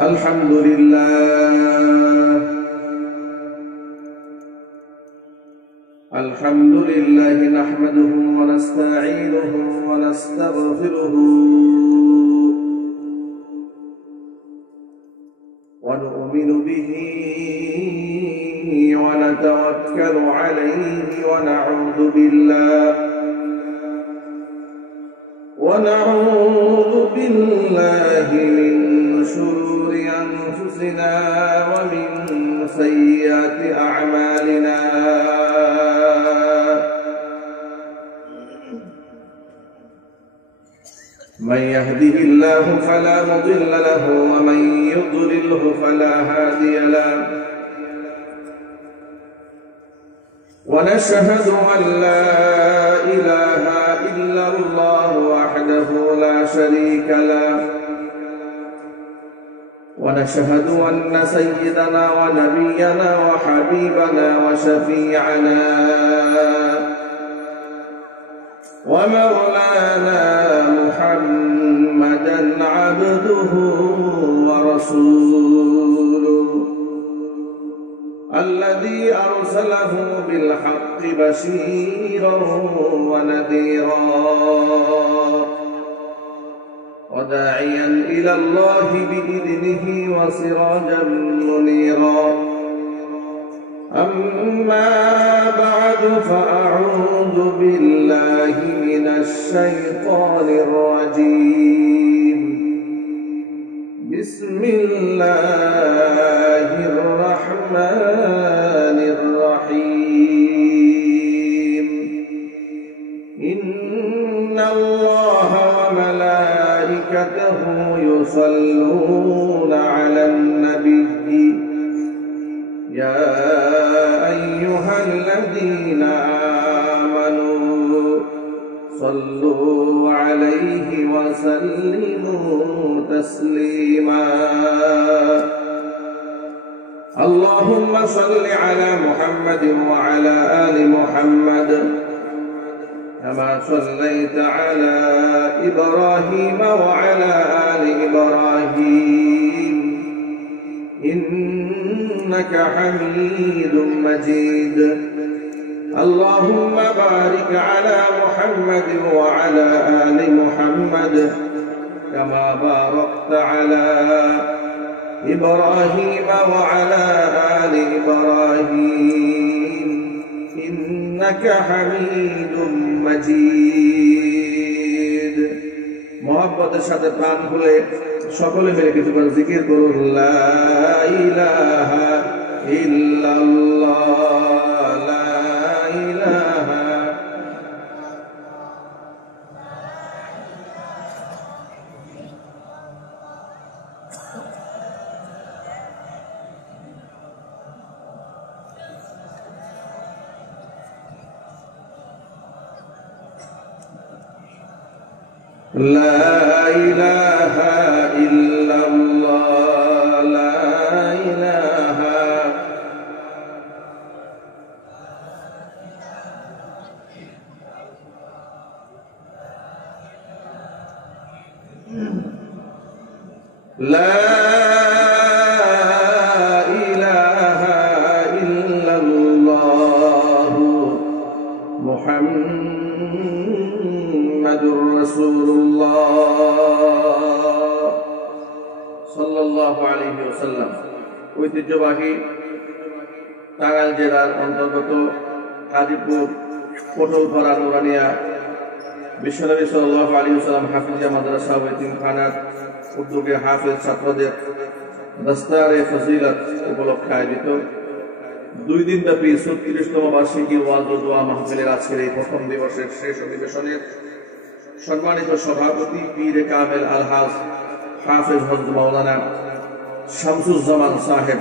الحمد لله نحمده ونستعينه ونستغفره ونؤمن به ونتوكل عليه ونعوذ بالله من شرور أنفسنا ومن سيئات أعمالنا من يهده الله فلا مضل له ومن يضلله فلا هادي له ونشهد أن لا إله إلا الله وحده لا شريك له ونشهد أن سيدنا ونبينا وحبيبنا وشفيعنا ومولانا محمدا عبده ورسوله الذي أرسله بالحق بشيرا ونذيرا وداعيا إلى الله بإذنه وسراجا منيرا أما بعد فأعوذ بالله من الشيطان الرجيم بسم الله الرحمن الرحيم إن الله وملائكته يصلون على النبي يا أيها الذين آمنوا صلوا عليه وسلموا تسليما اللهم صل على محمد وعلى آل محمد كما صليت على إبراهيم وعلى آل إبراهيم إنك حميد مجيد اللهم بارك على محمد وعلى آل محمد كما باركت على إبراهيم وعلى آل إبراهيم إنك حميد مجيد محبت সাথে প্রাণ খুলে সকলে মিলে কিছুক্ষণ জিকির করুন লা ইলাহা ইল্লাল্লাহ লা ইলাহা لا إله إلا الله لا إله لا إله إلا الله محمد رسول সাল্লাল্লাহু আলাইহি ওয়াসাল্লাম। ঐতিহ্যবাহী টাঙ্গাইল জেলার অন্তর্গত কাজীপুর পটলপাড়া নুরানিয়া বিশ্বনবী সাল্লাল্লাহু আলাইহি ওয়াসাল্লাম হাফিজিয়া মাদ্রাসা ও এতিমখানার উদ্যোগে হাফেজ ছাত্রদের দস্তারে ফজিলত উপলক্ষে আয়োজিত 2 দিনব্যাপী 36তম বার্ষিকী ওয়াজ ও দোয়া মাহফিলের আজকের এই প্রথম দিবসের শেষ অধিবেশনের সম্মানিত সভাপতি পীর কামেল আলহাজ হাফেজ হযরত মাওলানা শামসুজ্জামান সাহেব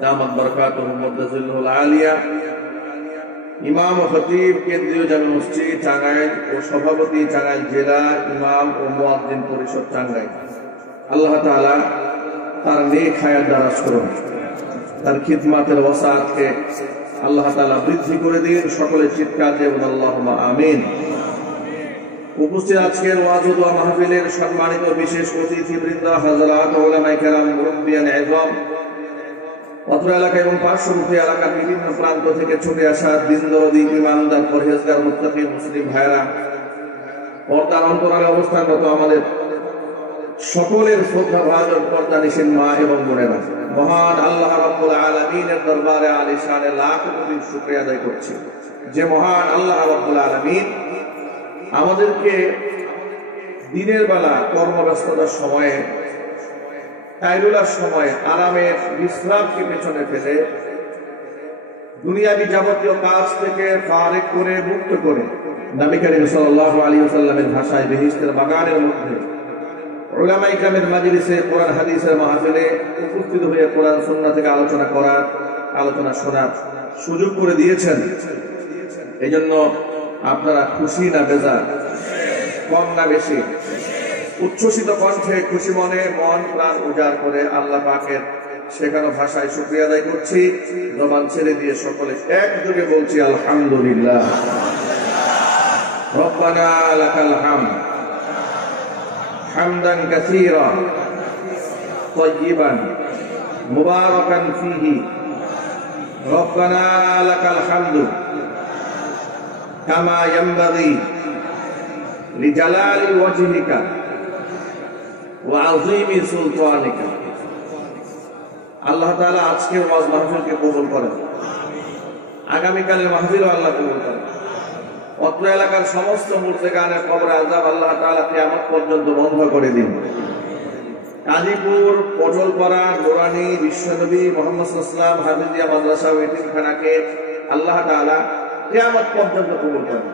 দামাত বরকাতুহু মুদ্দাজিল্লাহুল আলিয়া, ইমাম ও খতিব কেন্দ্রীয় জামে মসজিদ টাঙ্গাইল ও সভাপতি টাঙ্গাইল জেলা ইমাম ও মুয়াজ্জিন পরিষদ টাঙ্গাইল। আল্লাহ তাআলা তার নেক হায়াত দারাজ করুন, তার খিদমাতের ওয়াসাতকে আল্লাহ তাআলা বৃদ্ধি করে দিন। সকলে চিৎকার দিয়ে বলুন আল্লাহুম্মা আমিন। উপস্থিত আজকের ওয়াজ ও দোয়া মাহফিলের সম্মানিত বিশেষ অতিথিবৃন্দ, হযরত উলামায়ে কেরাম, মুরব্বিয়ান ইযম, অত্র এলাকা এবং পার্শ্ববর্তী এলাকার বিভিন্ন প্রান্ত থেকে ছুটে আসা দিনদরদি, ইমানদার, পরহেজগার, মুত্তাকি মুসলিম ভাইরা, পর্দার অন্তরালে অবস্থানরত আমাদের সকলের শ্রদ্ধাভাজন পর্দানিশীন মা এবং বোনেরা, মহান আল্লাহ রাব্বুল আলামিনের দরবারে আলিশানে লাখ কোটি শুকরিয়া আদায় করছি যে মহান আল্লাহ রাব্বুল আলামিন আমাদেরকে দিনের বেলা কর্মব্যস্ততার সময়ে, কায়লুলার সময় আরামের বিশ্রামকে পেছনে ফেলে দুনিয়াবি যাবতীয় কাজ থেকে ফারেক করে, মুক্ত করে নবী করিম সাল্লাল্লাহু আলাইহি ওয়াসাল্লামের ভাষায় বেহেশতের বাগানের মধ্যে উলামায়ে কেরামের মাজলিসে, কোরআন হাদিসের মাহফিলে উপস্থিত হয়ে কোরআন সুন্নাহ থেকে আলোচনা করার, আলোচনা শোনার সুযোগ করে দিয়েছেন। এজন্য আপনারা খুশি না বেজার, কম না বেশি? উচ্ছ্বসিত কণ্ঠে, খুশি মনে, মন প্রাণ উজাড় করে আল্লাহ পাকের শেখানো ভাষায় শুকরিয়া আদায় করছি। জবান ছেড়ে দিয়ে সকলে একযোগে বলছি আলহামদুলিল্লাহ। রব্বানা লাকাল হামদ হামদান কাসীরা তাইয়িবান মুবারাকান ফীহি। রব্বানা লাকাল হামদু কামা ইয়ানবাগি লিজালালি ওয়াজহিকা ওয়া আযীমি সুলতানিকা। আল্লাহ তাআলা আজকের ওয়াজ মাহফিলকে কবুল করেন, আগামীকালের মাহফিলও আল্লাহ কবুল করেন। অত্র এলাকার সমস্ত মুরতাকিনের কবরে আযাব আল্লাহ তাআলা কিয়ামত পর্যন্ত বন্ধ করে দিন। কাজীপুর, পটলপাড়া, নুরানি বিশ্বনবী মুহাম্মদ সাল্লাল্লাহু আলাইহি ওয়াসাল্লাম হাফিজিয়া মাদ্রাসা ও এতিমখানাকে আল্লাহ তাআলা কিয়ামত পর্যন্ত কবুল করেন।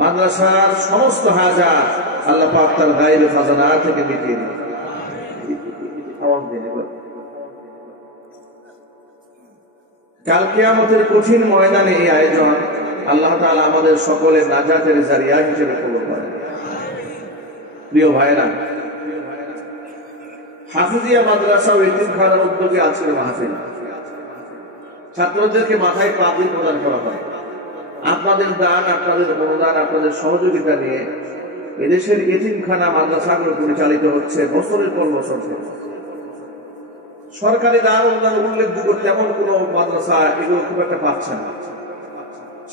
মাদ্রাসার সমস্ত হাজাত আল্লাহ পাক তার গায়ব খাজানা থেকে মিটিয়ে দিন। কাল কিয়ামতের কঠিন ময়দানে এই আয়োজন আল্লাহ তাআলা আমাদের সকলের নাজাতের জারিয়া হিসেবে কবুল করেন। প্রিয় ভাইরা, হাফিজিয়া মাদ্রাসা ও এতিমখানার উদ্যোগে আজকের মাহফিল, ছাত্রদেরকে মাথায় পাগড়ি প্রদান করা হয়। আপনাদের দান, আপনাদের অনুদান, আপনাদের সহযোগিতা নিয়ে এদেশের এতিমখানা মাদ্রাসাগুলো পরিচালিত হচ্ছে বছরের পর বছর। সরকারি দান অনুদান উল্লেখযোগ্য তেমন কোনো মাদ্রাসা এগুলো খুব একটা পাচ্ছে না।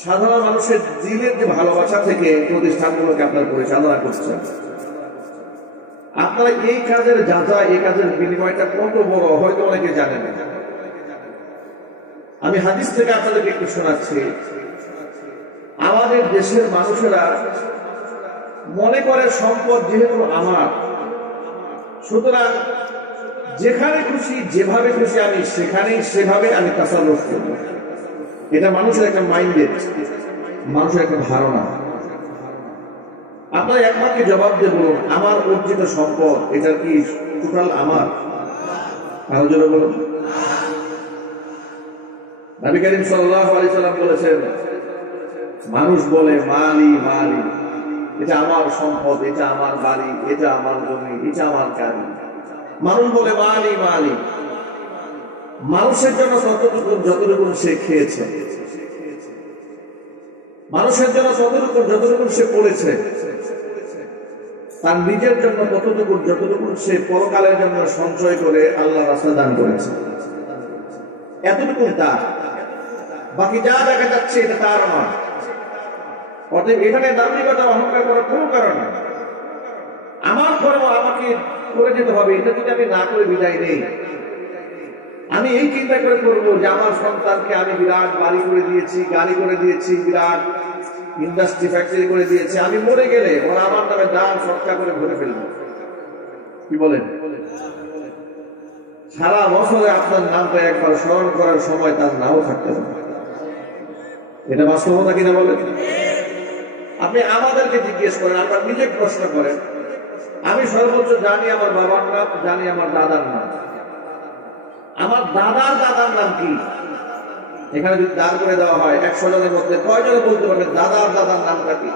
সাধারণ মানুষের দিলের যে ভালোবাসা থেকে প্রতিষ্ঠানগুলোকে আপনারা পরিচালনা করছেন। আপনারা এই কাজের যাজা, এই কাজের বিনিময়টা কত বড় হয়তো অনেকে জানেন না। আমি হাদিস থেকে আপনাদেরকে একটু শোনাচ্ছি। আমাদের দেশের মানুষেরা মনে করে সম্পদ যেহেতু আমার, সুতরাং যেখানে খুশি, যেভাবে খুশি আমি সেখানেই সেভাবে আমি তাসাররুফ করব। এটা মানুষের একটা মাইন্ডেড, মানুষের একটা ধারণা। আপনারা একমাত্র জবাব দিয়ে বলুন, আমার অর্জিত সম্পদ এটা কি টোটাল আমার? আরো জোরে বলুন। নবী করিম সাল্লাল্লাহু আলাইহি ওয়াসাল্লাম বলেছেন, মানুষ বলে মালি মালি, এটা আমার সম্পদ, এটা আমার বাড়ি, এটা আমার জমি, এটা আমার গাড়ি। মানুষ বলে মালি মালি। মানুষের জন্য যতটুকু সে খেয়েছে, মানুষের জন্য যতটুকু সে পড়েছে, তার নিজের জন্য যতটুকু সে পরকালের জন্য সঞ্চয় করে আল্লাহ রাস্তায় দান করেছে, এতটুকু তার। বাকি যা দেখা যাচ্ছে এটা তার নয়। অতএব এখানে দাম্ভিকতা, অহংকার করার কোনো কারণ নেই। আমার কর্ম আমাকে করে যেতে হবে, এটা যদি আমি না করে বিদায় নেই, আমি এই চিন্তা করে করবো যে আমার সন্তানকে আমি বিরাট বাড়ি করে দিয়েছি, গাড়ি করে দিয়েছি, বিরাট ইন্ডাস্ট্রি ফ্যাক্টরি করে দিয়েছি, আমি মরে গেলে ওরা আমার নামে দান সৎকার করে ভরে ফেলবো। কি বলেন? সারা বছরে আপনার নামটা একবার স্মরণ করার সময় তার নাও থাকতে পারে। এটা বাস্তবতা কিনা বলেন? আপনি আমাদেরকে জিজ্ঞেস করেন, আপনার নিজে প্রশ্ন করেন। আমি সর্বোচ্চ জানি আমার বাবার নাম, জানি আমার দাদার নাম। আমার দাদার দাদার নাম কি? এখানে যদি দাঁড় করে দেওয়া হয় 100 জনের মধ্যে কয়জনে বলতে পারবেন দাদার দাদার নামটা কি?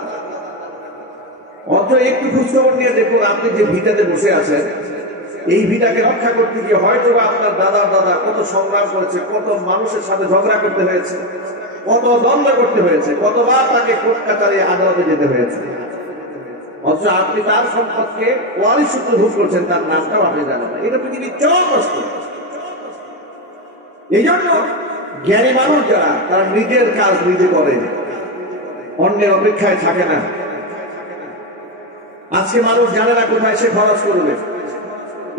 অর্থ একটু খোঁজখবর নিয়ে দেখুন, আপনি যে ভিটাতে বসে আছেন, এই ভিটাকে রক্ষা করতে গিয়ে হয়তো আপনার দাদার দাদা কত সংগ্রাম করেছে, কত মানুষের সাথে ঝগড়া করতে হয়েছে, কত দ্বন্দ্ব করতে হয়েছে, কতবার তাকে কোর্ট কাচারি আদালতে যেতে হয়েছে। অথচ আপনি তার সম্পদকে ওয়ারিশ সূত্রে ভোগ করছেন, তার নামটাও আপনি জানেন না। এটা পৃথিবীর চরম কষ্ট। এই জন্য জ্ঞানী মানুষ যারা, তারা নিজের কাজ নিজে করে, অন্যের অপেক্ষায় থাকে না। আজকে মানুষ জানে না কোথায় সে খরচ করবে,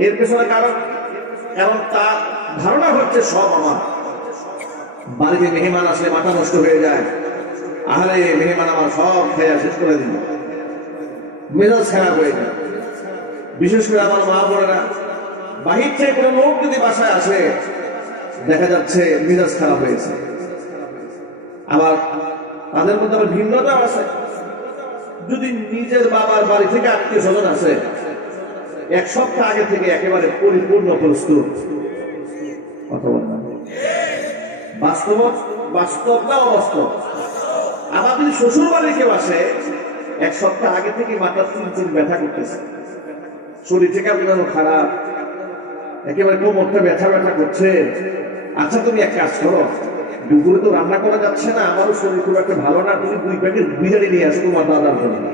এর পেছনে কারণ তার ধারণা হচ্ছে সব আমার। বাড়িতে মেহমান আসলে মাথা নষ্ট হয়ে যায়, আহারে মেহমান আমার সব খেয়ে শেষ করে দিল, মেজাজ খারাপ হয়ে যায়। বিশেষ করে আমার মা বোনেরা, বাহির থেকে কোনো লোক যদি বাসায় আসে, দেখা যাচ্ছে মেজাজ খারাপ হয়েছে। আবার তাদের মধ্যে আবার ভিন্নতা আছে। যদি নিজের বাবার বাড়ি থেকে আত্মীয় স্বজন আছে, এক সপ্তাহ আগে থেকে একেবারে পরিপূর্ণ প্রস্তুত। বাস্তব না অবাস্তব? আবার যদি শ্বশুর বাড়ি কেউ আসে, এক সপ্তাহ আগে থেকে মাথা চিন ব্যথা করতেছে, শরীর থেকে আপনার খারাপ, একেবারে কোমরটা ব্যথা করছে। আচ্ছা তুমি এক কাজ করো, দুপুরে তো রান্না করা যাচ্ছে না, আমারও শরীর খুব একটা ভালো না, তুমি 2 প্যাকেট বিরিয়ানি নিয়ে আসো তোমার দাদার জন্য।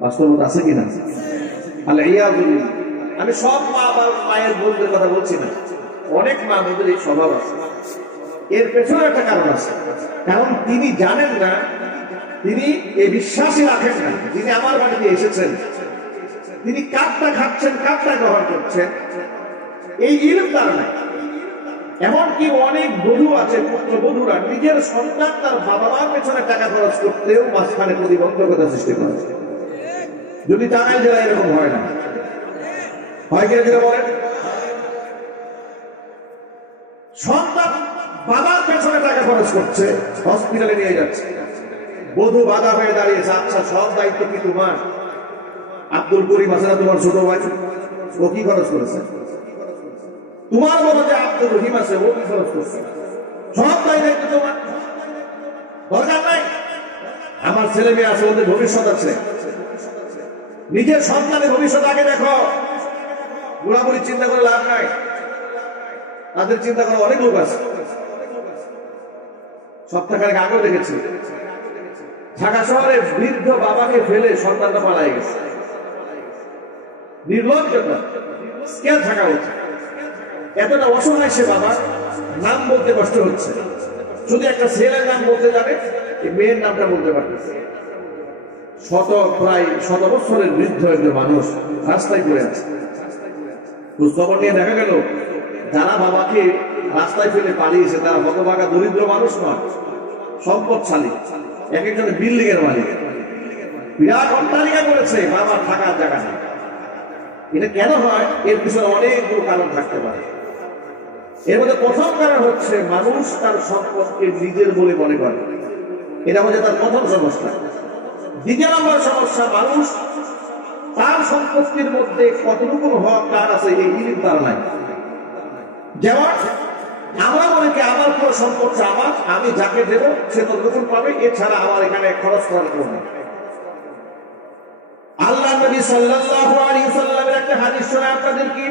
বাস্তবতা আছে কিনা? আমি সব মা বা মায়ের বোনদের কথা বলছি না, অনেক মা বোনদের এই স্বভাব আছে। এর পেছনে একটা কারণ আছে, কারণ তিনি জানেন না, তিনি এই বিশ্বাসই রাখেন না, যিনি আমার বাড়িতে এসেছেন তিনি কাঠটা খাচ্ছেন, কাঠটা গ্রহণ করছেন, এই ইলম তার নাই। এমনকি অনেক বধূ আছে, পুত্র বধূরা নিজের সন্তান তার বাবা মার পেছনে টাকা খরচ করতেও মাঝখানে প্রতিবন্ধকতা সৃষ্টি করে। যদি টাঙ্গাইল জেলায় এরকম হয় না, হয় কিনা যেটা বলেন? সন্তান বাবার পেছনে টাকা খরচ করছে, হসপিটালে নিয়ে যাচ্ছে, বধূ বাধা হয়ে দাঁড়িয়েছে, আচ্ছা সব দায়িত্ব কি তোমার? আব্দুল করিম আছে না তোমার ছোট ভাই, ও কি খরচ করেছে? তোমার বড় যে আব্দুল রহিম আছে, ও কি খরচ করছে? সব দায়িত্ব তোমার, দরকার নাই। আমার ছেলে মেয়ে আছে, ওদের ভবিষ্যৎ আছে, নিজের সন্তানের ভবিষ্যৎ আগে দেখো। বুড়াবুড়ি চিন্তা করে লাভ নাই, তাদের চিন্তা করে অনেক লোক আছে। সপ্তাহখানেক আগেও দেখেছি, ঢাকা শহরে বৃদ্ধ বাবাকে ফেলে সন্তানটা পালাই গেছে। নির্লজ্জতা কেন থাকা উচিত? এতটা অসহায় সে বাবা, নাম বলতে কষ্ট হচ্ছে, শুধু একটা ছেলের নাম বলতে যাবে, মেয়ের নামটা বলতে পারতেছে। প্রায় 100 বছরের বৃদ্ধ একজন মানুষ রাস্তায় পড়ে আছে। খোঁজখবর নিয়ে দেখা গেল, যারা বাবাকে রাস্তায় ফেলে পালিয়েছে তারা হতভাগা দরিদ্র মানুষ নয়, সম্পদশালী, এক একজনের বিল্ডিং এর মালিক, বিরাট অট্টালিকা করেছে, বাবার থাকার জায়গা নেই। এটা কেন হয়? এর পিছনে অনেকগুলো কারণ থাকতে পারে। এর মধ্যে প্রথম কারণ হচ্ছে মানুষ তার সম্পদকে নিজের বলে মনে করে, এটা হচ্ছে তার প্রথম সমস্যা। দ্বিতীয় নম্বর সমস্যা, মানুষ তার সম্পত্তির মধ্যে কতটুকু হক কার আছে এই ইলিম তার নাই। যেমন আমরা মনে করি আমার পুরো সম্পদটা আমার, আমি যাকে দেব সে ততটুকু পাবে, এছাড়া আমার এখানে খরচ করার কোনো নেই। আল্লাহ নবী সাল্লাল্লাহু আলাইহি ওয়াসাল্লামের একটা হাদিস শুনে আপনাদের কি,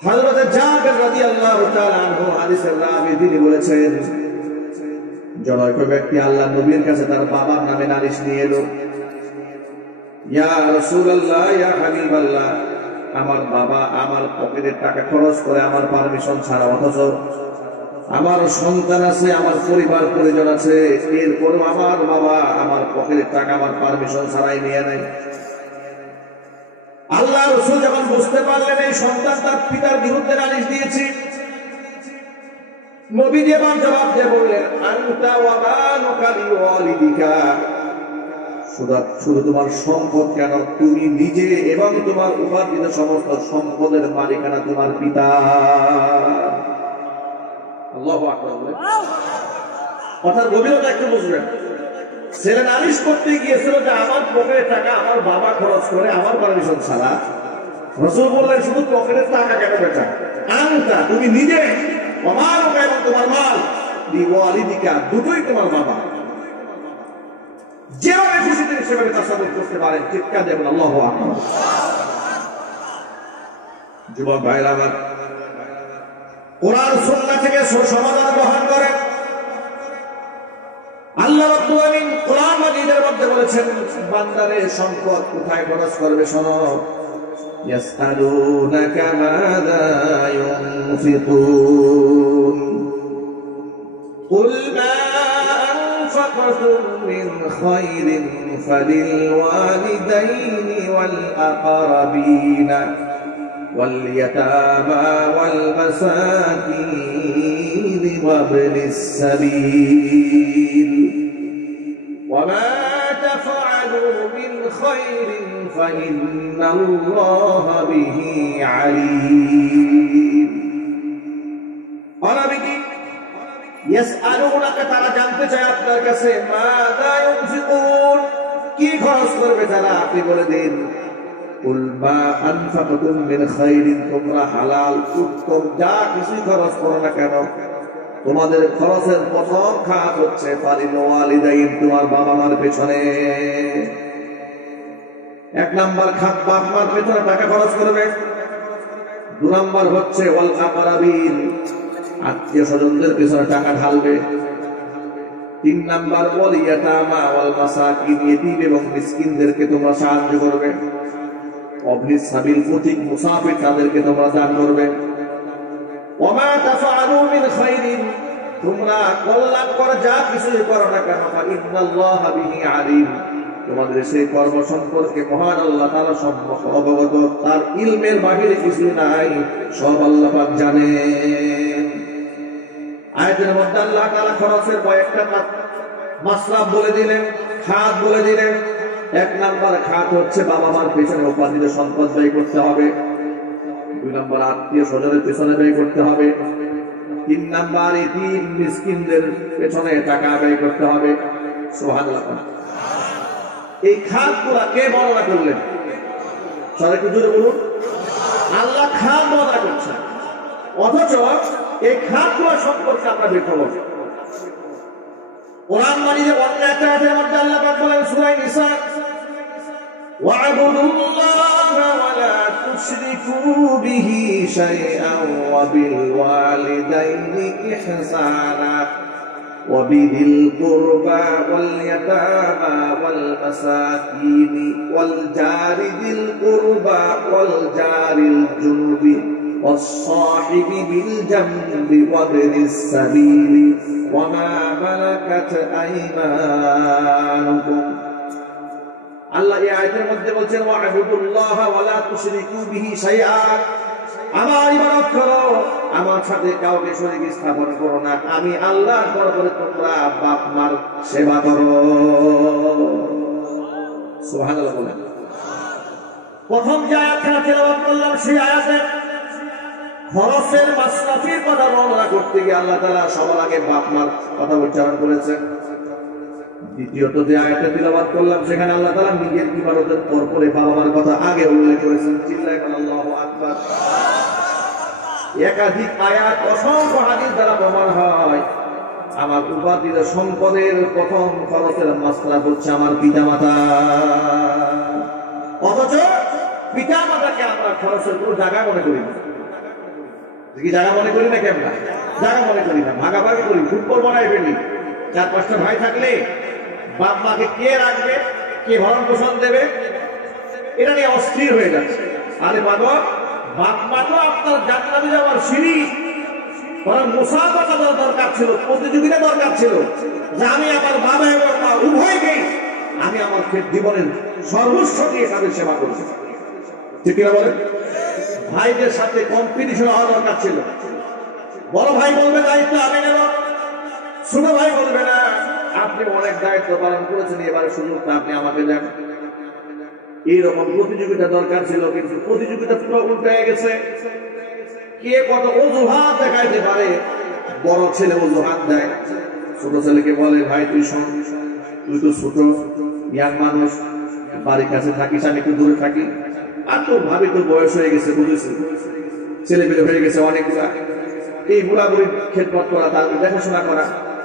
হযরত জাবের রাদিয়াল্লাহু তাআলা আনহু হাদিসের রাবী তিনি বলেছেন, জনৈক ব্যক্তি আল্লাহ নবীর কাছে তার বাবার নামে নালিশ নিয়ে এলো, ইয়া রাসূলুল্লাহ, ইয়া হাবিবাল্লাহ, আমার বাবা আমার পকেটের টাকা খরচ করে আমার পারমিশন ছাড়া, অথচ আমার সন্তান আছে, আমার পরিবার পরিজন আছে, এরপরও আমার বাবা আমার পকেটের টাকা আমার পারমিশন ছাড়াই নিয়ে নেয়। আল্লাহ রাসূল যখন বুঝতে পারলেন এই সন্তান তার পিতার বিরুদ্ধে নালিশ দিয়েছে, নবী এবার জবাব দিয়ে বললেন, আনতা ওয়া মালুকা লিওয়ালিদিকা, শুধু তোমার সম্পদ কেন, তুমি নিজে এবং তোমার উপার্জিত সমস্ত সম্পদের মালিকানা তোমার পিতা। আল্লাহু আকবার। কথার গভীরতা একটু বুঝবেন। ছেলে নালিশ করতে গিয়েছিল যে আমার পকেটের টাকা আমার বাবা খরচ করে আমার পারমিশন ছাড়া। রাসূল বললেন শুধু পকেটের টাকা কেন বেটা, আনতা তুমি নিজে, মালুকা এবং তোমার মাল, লিওয়ালিদিকা দুটোই তোমার বাবা। যেভাবে খুশি তিনি সেভাবে তাসাদুক করতে পারেন। চিৎকার দেবেন আল্লাহু আকবার। যুবক ভাইরা আমার, কোরআন সুন্নাহ থেকে সমাধান গ্রহণ করেন। আল্লাহ রাব্বুল আলামিন কোরআন মাজিদের মধ্যে বলেছেন বান্দারে সম্পদ কোথায় খরচ করবে শোনো ইয়াসআলুনাকা মাযা ইউনফিকুন কুল মা আনফাকতুম মিন খায়রিন ফালিল ওয়ালিদাইনি ওয়াল আকরাবিন ওয়াল ইয়াতামা ওয়াল মাসাকিন ওয়া ইবনিস সাবিল وما تفعلوا من خير فإن الله به عليم অনাবিকি ইয়াসআলুনাকা তারা জানতে চায় আপনার কাছে মাযা ইউনফিকুন কি খরচ করবে তারা আপনি বলে দিন কুল মা আনফাকতুম মিন খায়রিন তোমরা হালাল উত্তম যা কিছু খরচ করো না কেন তোমাদের খরচের প্রথম খাত হচ্ছে ফালিল ওয়ালিদাইন তোমার বাবা মার পেছনে এক নাম্বার খাত বাপ মার পেছনে টাকা খরচ করবে দুই নাম্বার হচ্ছে ওয়াল আকরাবিন আত্মীয় স্বজনদের পেছনে টাকা ঢালবে তিন নাম্বার ওয়াল ইয়াতামা ওয়াল মাসাকিন ইতিম এবং মিসকিনদেরকে তোমরা সাহায্য করবে ইবনিস সাবিল ফতিক মুসাফির তাদেরকে তোমরা দান করবে ওমা তাফআলু মিন খায়রিন তোমরা কল্যাণ করে যা কিছু করো না কেন ইন্নাল্লাহা বিহি আলিম তোমাদের সেই কর্ম সম্পর্কে মহান আল্লাহ তাআলা সম্পর্কে অবগত তার ইলমের বাহিরে কিছু নাই সব আল্লাহ পাক জানেন আয়াতের মধ্যে আল্লাহ তাআলা খরচের কয়েকটা মাসরাফ বলে দিলেন খাত বলে দিলেন এক নাম্বার খাত হচ্ছে বাবা মার পেছনে উপার্জিত সম্পদ ব্যয় করতে হবে দুই নাম্বার আত্মীয় স্বজনের পেছনে ব্যয় করতে হবে তিন নাম্বার ইতিম মিসকিনদের পেছনে টাকা ব্যয় করতে হবে সুবহানাল্লাহ এই খাতগুলো কে বর্ণনা করলেন সবাই একটু জোরে বলুন আল্লাহ খাত বর্ণনা করছেন অথচ এই খাতগুলো সম্পর্কে আমরা দেখব কোরআন মাজিদে অন্য একটা আয়াতের মধ্যে আল্লাহ পাক বলেন সূরা নিসা واعبدوا الله ولا تشركوا به شيئا وبالوالدين إحسانا وبذي القربى واليتامى والمساكين والجار ذي القربى والجار الجنب والصاحب بالجنب وابن السبيل وما ملكت أيمانكم আল্লাহ এই আয়াতের মধ্যে বলছেন ওয়া'বুদুল্লাহ ওয়া লা তুশরিকু বিহি শাইআ আমার ইবাদত করো আমার সাথে কাউকে শরীক স্থাপন করো না আমি আল্লাহর পরে তোমরা বাপ মার সেবা করো সুবহানাল্লাহ বলেন প্রথম যে আয়াতটা তেলাওয়াত করলাম সেই আয়াতে খরচের মাসরাফের কথা বর্ণনা করতে গিয়ে আল্লাহ তাআলা সবার আগে বাপ মার কথা উচ্চারণ করেছেন দ্বিতীয়ত যে আয়াতটা তিলাওয়াত করলাম সেখানে আল্লাহ তাআলা নিজের ইবাদতের পরে বাবা মার কথা আগে উল্লেখ করেছেন চিল্লায় বলেন আল্লাহু আকবার একাধিক আয়াত অসংখ্য হাদিস দ্বারা প্রমাণ হয় আমার উপার্জিত সম্পদের প্রথম খরচের মাসরাফ হচ্ছে আমার পিতামাতা অথচ পিতামাতাকে আমরা খরচের কোনো জায়গা মনে করি না কি জায়গা মনে করি না কেমন জায়গা মনে করি না ভাগাভাগি করি ফুটবল বানাই ফেলি চার পাঁচটা ভাই থাকলে বাপ মাকে কে রাখবে কে ভরণ পোষণ দেবে এটা নিয়ে অস্থির হয়ে যাচ্ছে আরে বাবা বাপ মা তো আপনার জান্নাতে যাওয়ার সিঁড়ি বরং মুসাফাটা দরকার ছিল প্রতিযোগিতা দরকার ছিল যে আমি আমার বাবা এবং মা উভয়কেই আমি আমার জীবনের সর্বস্ব দিয়ে তাদের সেবা করছি ঠিক কিনা বলেন ভাইদের সাথে কম্পিটিশন হওয়া দরকার ছিল বড় ভাই বলবে দায়িত্ব আমি নেব ছোট ভাই বলবে না আপনি অনেক দায়িত্ব পালন করেছেন এবারে সুযোগটা আপনি আমাকে দেন এইরকম প্রতিযোগিতা দরকার ছিল কিন্তু প্রতিযোগিতা পুরো উল্টে গেছে কে কত অজুহাত দেখাইতে পারে বড় ছেলে অজুহাত দেয় ছোট ছেলেকে বলে ভাই তুই শোন তুই তো ছোট ইয়াং মানুষ বাড়ির কাছে থাকিস আমি একটু দূরে থাকি আর তোর ভাবি তোর বয়স হয়ে গেছে বুঝেছি ছেলে পেলে হয়ে গেছে অনেকগুলা এই বুড়া বুড়ি খেদমত করা তার দেখাশোনা করা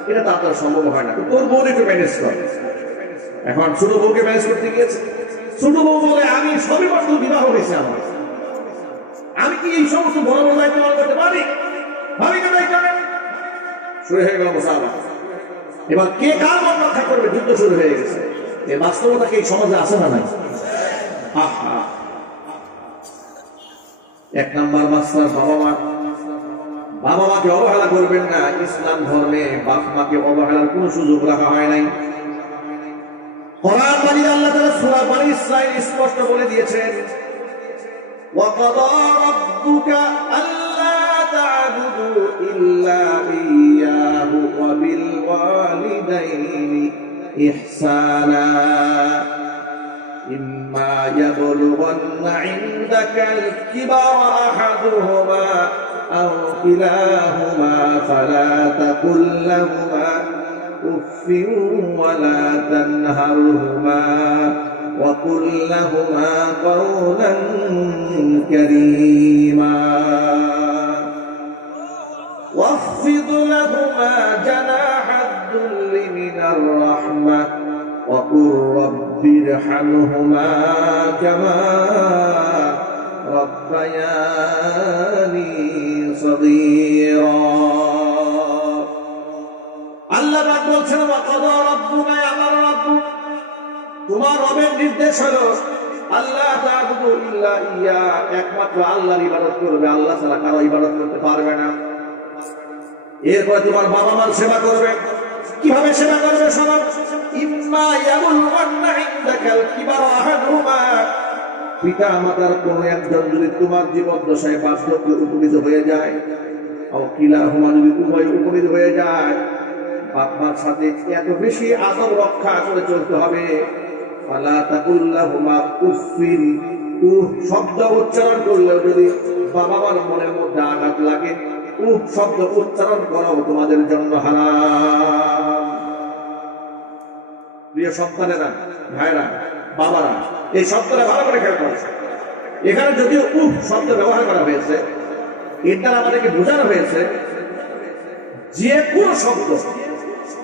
এটা তো আপনার সম্ভব হয় না তোর বউ একটু ম্যানেজ কর এখন ছোট বউকে ম্যানেজ করতে গিয়েছে ছোট বউ বলে আমি সবই মাত্র বিবাহ হয়েছে আমার আমি কি এই সমস্ত বড় বড় দায়িত্ব পালন করতে পারি ভাবিকে দায়িত্ব নেন শুরু হয়ে গেল মুসাফা এবার কে কার মন রক্ষা করবে, যুদ্ধ শুরু হয়ে গেছে। এই বাস্তবতা কি এই সমাজে আছে না নাই? এক নাম্বার মাস্টার বাবা মাকে অবহেলা করবেন না। ইসলাম ধর্মে বাপ মাকে অবহেলার কোন সুযোগ রাখা হয় নাই। কোরআন মাজিদে আল্লাহ তাআলা সূরা বনী ইসরাঈল স্পষ্ট বলে দিয়েছেন, وَقَضَى رَبُّكَ أَلَّا تَعْبُدُوا إِلَّا إِيَّاهُ وَبِالْوَالِدَيْنِ إِحْسَانًا إِمَّا يَبْلُغَنَّ عِندَكَ الْكِبَرَ أَحَدُهُمَا أَوْ كِلَاهُمَا فَلَا تَقُل لَّهُمَا أُفٍّ وَلَا تَنْهَرْهُمَا وَقُل لَّهُمَا قَوْلًا كَرِيمًا واخفض لهما جناح الذل من الرحمة وقل رب ارحمهما كما ربياني صغيرا আল্লাহ পাক বলছেন ওয়াকাদা রাব্বুকা আমার রব্ব তোমার রবের নির্দেশ হলো আল্লাহ তা'বুদু ইল্লা ইয়া একমাত্র আল্লাহর ইবাদত করবে, আল্লাহ ছাড়া কারো ইবাদত করতে পারবে না। এরপরে তোমার বাবা মার সেবা করবে। কিভাবে সেবা করবে শোনো, ইম্মা ইয়াবুলগান্না ইনদাকাল কিবারা আহাদুহুমা পিতা মাতার কোন একজন যদি তোমার জীবদ্দশায় বার্ধক্যে উপনীত হয়ে যায়, আও কিলাহুমা যদি উভয় উপনীত হয়ে যায়, বাপ মার সাথে এত বেশি আদব রক্ষা করে চলতে হবে। ফালা তাকুল লাহুমা উফিন শব্দ উচ্চারণ করলেও যদি বাবা মার মনের মধ্যে আঘাত লাগে, শব্দ উচ্চারণ করাও তোমাদের জন্য হারাম। প্রিয় সন্তানেরা, ভাইরা, বাবারা, এই শব্দটা ভালো করে খেয়াল করছে। এখানে যদিও শব্দ ব্যবহার করা হয়েছে, এর দ্বারা আমাদেরকে বোঝানো হয়েছে যে কোনো শব্দ,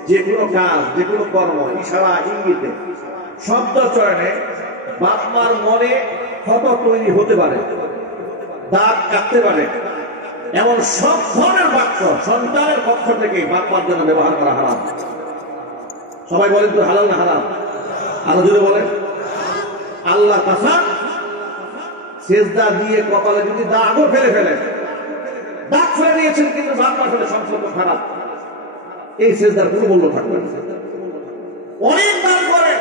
যে কোনো কাজ, যে কোনো কর্ম, ইশারা, ইঙ্গিতে, শব্দ চয়নে বাপ মার মনে ক্ষত তৈরি হতে পারে, দাগ কাটতে পারে, এমন সব ধরনের বাক্য সন্তানের পক্ষ থেকে বাপ মার জন্য ব্যবহার করা হারাম। সবাই বলেন তো হালাল না হারাম? আরো জোরে বলেন। আল্লাহর কসম, সেজদা দিয়ে কপালে যদি দাগও ফেলে দাগ ফেলে দিয়েছেন কিন্তু বাপ মার সাথে সম্পর্ক খারাপ, এই সেজদার কোনো মূল্য থাকবে না। অনেক দান করে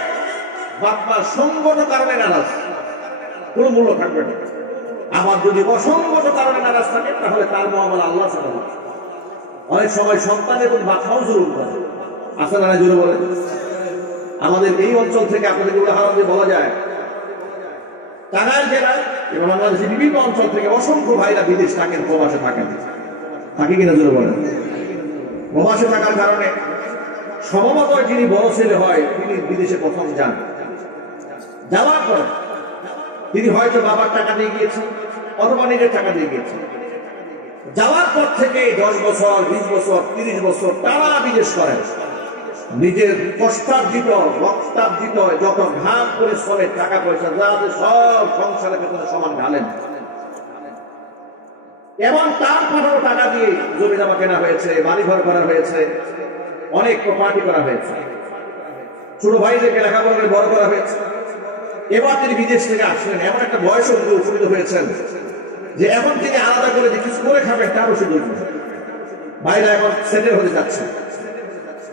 বাপ মার সঙ্গত কারণে নারাজ, কোনো মূল্য থাকবে না। আবার যদি অসঙ্গত কারণে নারাজ থাকে তাহলে তার মুআমালা আল্লাহর সাথে হবে। অনেক সময় সন্তানের প্রতি বাপ মাও জুলুম করে, আসলে না জুলুম বলে। আমাদের এই অঞ্চল থেকে আপনাদের উদাহরণ দিয়ে বলা যায়, টাঙ্গাইল জেলায় এবং বাংলাদেশের বিভিন্ন অঞ্চল থেকে অসংখ্য ভাইরা বিদেশ থাকেন, প্রবাসে থাকেন, থাকি কিনা জুড়ে বলেন। প্রবাসে থাকার কারণে সম্ভবত যিনি বড় ছেলে হয় তিনি বিদেশে প্রথম যান। যাওয়ার পর তিনি হয়তো বাবার টাকা দিয়ে গিয়েছেন অথবা নিজের টাকা দিয়ে গিয়েছেন। যাওয়ার পর থেকে 10 বছর, 20 বছর, 30 বছর তারা বিদেশ করেন। নিজের কষ্টার্জিত, রক্তার্জিত যত ঘাম পরিশ্রমের টাকা পয়সা যা আছে সব সংসারের পেছনে সমান ঢালেন। এবং তার পাঠানো টাকা দিয়ে জমি জমা কেনা হয়েছে, বাড়িঘর করা হয়েছে, অনেক প্রপার্টি করা হয়েছে, ছোট ভাইদেরকে লেখাপড়া করে বড় করা হয়েছে। এবার তিনি বিদেশ থেকে আসলেন, এমন একটা বয়সে উপনীত হয়েছেন যে এখন তিনি আলাদা করে যে কিছু করে খাবেন তারও সুযোগ নেই। ভাইরা এখন সেটেল হতে যাচ্ছে,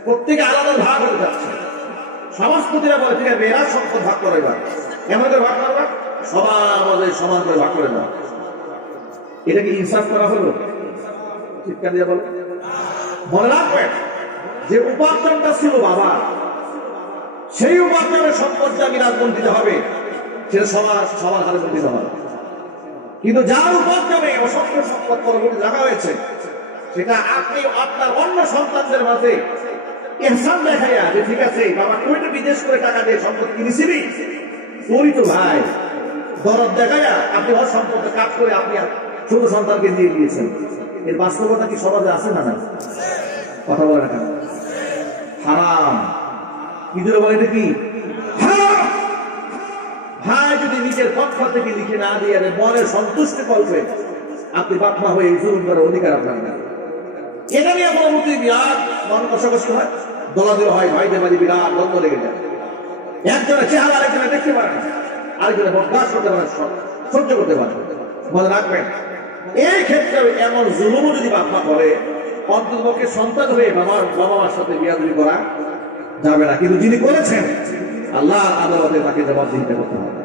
প্রত্যেকে আলাদা ভাগ হতে যাচ্ছে। সমাজপতিরা বলে ঠিক আছে মেয়েরা সম্পদ ভাগ করে এবার এমন করে ভাগ করবা, সবার মধ্যে সমান করে ভাগ করে না। এটা কি ইনসাফ করা হলো? চিৎকার দিয়ে বলো। মনে রাখবেন যে উপার্জনটা ছিল বাবা, সেই উপার্জনের সম্পদ যে আমি রাজবন দিতে হবে সেটা সবার হারে দিতে হবে। কিন্তু যার উপার্জনে অসংখ্য সম্পদ পরবর্তী রাখা হয়েছে সেটা আপনি আপনার অন্য সন্তানদের মাঝে ইহসান দেখাইয়া যে ঠিক আছে বাবা কইটা বিদেশ করে টাকা দিয়ে সম্পদ কিনেছিবি, ওই তো ভাই দরদ দেখাইয়া আপনি ওর সম্পদে কাজ করে আপনি ছোট সন্তানকে দিয়ে দিয়েছেন। এর বাস্তবতা কি সমাজে আছে না? না, কথা বলে না। হারাম। কি জন্য বলে এটা কি হারাম? ভাই যদি নিজের পক্ষ থেকে লিখে না দিয়ে মনের সন্তুষ্টি করবে, আপনি বাপমা হয়ে জুলুম করার অধিকার আপনার না। এটা নিয়ে পরবর্তী বিয়ার মন কষ্ট হয়, দলাদল হয়, ভাইদের মাঝে বিরাট দ্বন্দ্ব লেগে যায়। একজনের চেহারা আরেকজনে দেখতে পারে না, আরেকজনে বরদাস্ত করতে পারে, সহ্য করতে পারে। মনে রাখবেন, এই ক্ষেত্রে এমন জুলুমও যদি বাপ মা করে, অন্ততপক্ষে সন্তান হয়ে বাবা মার সাথে বিয়াদবি করা যাবে না, কিন্তু যিনি করেছেন আল্লাহর আদালতে তাকে জবাবদিহিতা করতে হবে।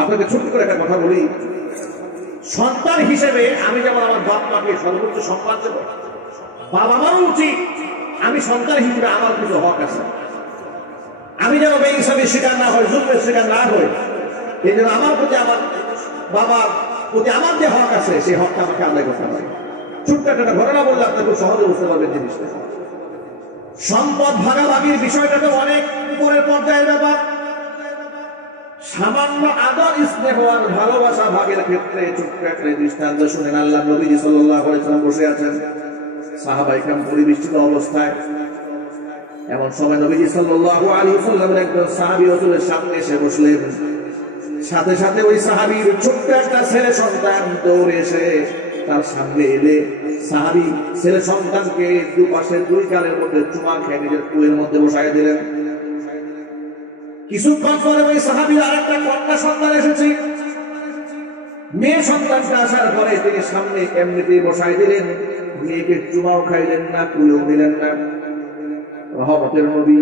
আপনাকে ছোট্ট করে একটা কথা বলি, সন্তান হিসেবে আমি যেমন আমার বাপ মাকে সর্বোচ্চ সম্মান দেব, বাবা মারও উচিত আমি সন্তান হিসেবে আমার কিছু হক আছে, আমি যেন বেইনসাফির শিকার না হয়, জুলমের শিকার না হই। এই জন্য আমার প্রতি, আমার বাবার প্রতি আমার যে হক আছে সেই হকটা আমাকে আদায় করতে হবে। ছোট্ট একটা ঘটনা বললে আপনি খুব সহজে বুঝতে পারবেন জিনিসটা। সম্পদ ভাগাভাগির বিষয়টা তো অনেক উপরের পর্যায়ের ব্যাপার। সামান্য আদর, স্নেহ আর ভালোবাসা ভাগের ক্ষেত্রে ছোট্ট একটা দৃষ্টান্ত শুনেন। আল্লাহ নবীজি সাল্লাল্লাহু আলাইহি ওয়াসাল্লাম বসে আছেন, সাহাবায়ে কেরাম পরিবেষ্টিত অবস্থায়। এমন সময় নবীজি সাল্লাল্লাহু আলাইহি ওয়াসাল্লামের একজন সাহাবী রাসূলের সামনে এসে বসলেন। সাথে সাথে ওই সাহাবীর ছোট্ট একটা ছেলে সন্তান দৌড়ে এসে তার সামনে এলে সাহাবী ছেলে সন্তানকে দুপাশে দুই গালের মধ্যে চুমা খেয়ে নিজের কুয়ের মধ্যে বসায় দিলেন। কিছুক্ষণ পরে ওই সাহাবীর আরেকটা কন্যা সন্তান এসেছে। মেয়ে সন্তানটা আসার পরে তিনি সামনে এমনিতেই বসায় দিলেন, মেয়েকে চুমাও খাইলেন না, কুলেও দিলেন না। রহমতের নবী,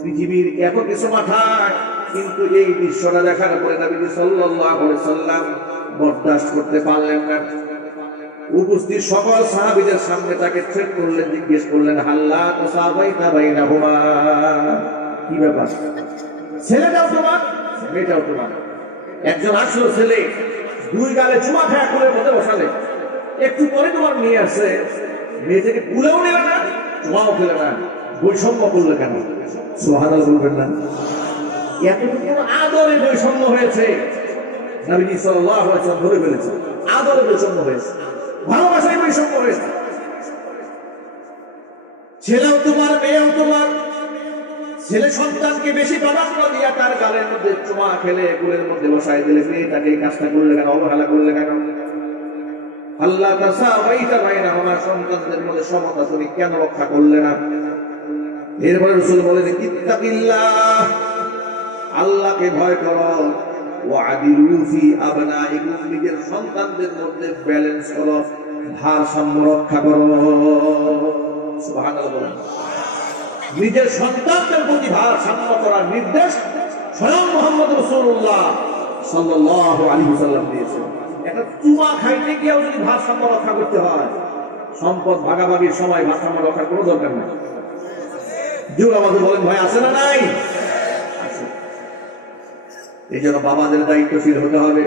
পৃথিবীর এত কিছু মাথায়, কিন্তু এই দৃশ্যটা দেখার পরে নবী সাল্লাল্লাহু আলাইহি ওয়াসাল্লাম বরদাস্ত করতে পারলেন না। উপস্থিত সকল সাহাবীদের সামনে তাকে থ্রেট করলেন, জিজ্ঞেস করলেন, হাল্লা তাসাবাইতা বাইনাহুমা, কি ব্যাপার, ছেলেটাও তোমার মেয়েটাও তোমার? একজন আসলো ছেলে, দুই গালে চুমা খায়া কুলের মধ্যে বসালে, একটু পরে তোমার মেয়ে আসছে, মেয়ে থেকে কুলেও নিলে না, চুমাও খেলে না, বৈষম্য করলে কেন? সুবহানাল্লাহ বলবেন না? এতটুকু আদরে বৈষম্য হয়েছে, নবীজি সাল্লাল্লাহু আলাইহি ওয়াসাল্লাম ধরে ফেলেছে। আদরে বৈষম্য হয়েছে, ভালোবাসায় বৈষম্য হয়েছে। ছেলেও তোমার, মেয়েও তোমার। ছেলে সন্তানকে বেশি প্রাধান্য দিয়া তার গালের মধ্যে চুমা খেলে কুলের মধ্যে বসায় দিলে, মেয়েটাকে এই কাজটা করলে কেন, অবহেলা করলে কেন? আল্লাহ তাসাওয়াইতা বাইনাহুমা, সন্তানদের মধ্যে সমতা তুমি কেন রক্ষা করলে না? এরপরে রাসূল বলেন, ইত্তাকিল্লাহ, আল্লাহকে ভয় করো, ওয়াদিলু ফি আবনাইকুম, নিজের সন্তানদের মধ্যে ব্যালেন্স করো, ভারসাম্য রক্ষা করো। সুবহানাল্লাহ বলেন। নিজের সন্তানদের প্রতি ভারসাম্য করার নির্দেশ স্বয়ং মুহাম্মদ রাসূলুল্লাহ সাল্লাল্লাহু আলাইহি ওয়াসাল্লাম দিয়েছেন। একটা চুমা খাইতে গিয়েও যদি ভারসাম্য রক্ষা করতে হয়, সম্পদ ভাগাভাগির সময় ভারসাম্য রক্ষার কোনো দরকার নেই। যুগ আমাদের বলেন, ভাই আছে না নাই? এই জন্য বাবাদের দায়িত্বশীল হতে হবে,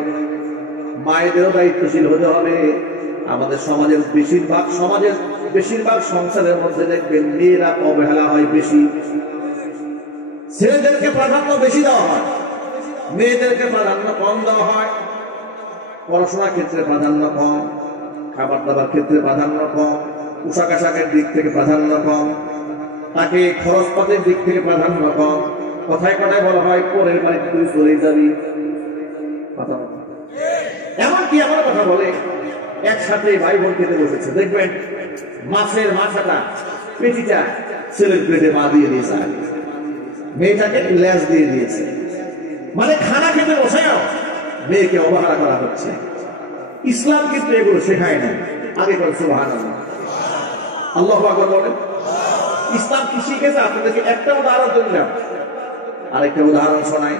মায়েদেরও দায়িত্বশীল হতে হবে। আমাদের সমাজের বেশিরভাগ সংসারের মধ্যে দেখবেন মেয়েরা অবহেলা হয় বেশি, ছেলেদেরকে প্রাধান্য বেশি দেওয়া হয়, মেয়েদেরকে প্রাধান্য কম দেওয়া হয়। পড়াশোনার ক্ষেত্রে প্রাধান্য কম, খাবার দাবার ক্ষেত্রে প্রাধান্য কম, পোশাক আশাকের দিক থেকে প্রাধান্য কম, তাকে খরচপাতির দিক থেকে প্রাধান্য কম। কথায় কথায় বলা হয়, পরের বাড়িতে তুই চলে যাবি। এমনকি আমার কথা বলে, একসাথে ভাই বোন খেতে বসেছে, দেখবেন মাছের মাথাটা, পেটিটা ছেলের প্লেটে মা দিয়ে দিয়েছে, মেয়েটাকে ল্যাস দিয়ে দিয়েছে। মানে খানা খেতে বসেও মেয়েকে অবহেলা করা হচ্ছে। ইসলাম কিন্তু এগুলো শেখায় না। আগে বল সুবহানাল্লাহ, আল্লাহু আকবার বলেন। ইসলাম কি শিখেছে? আপনাদেরকে একটা উদাহরণ দিলাম, আরেকটা উদাহরণ শোনাই।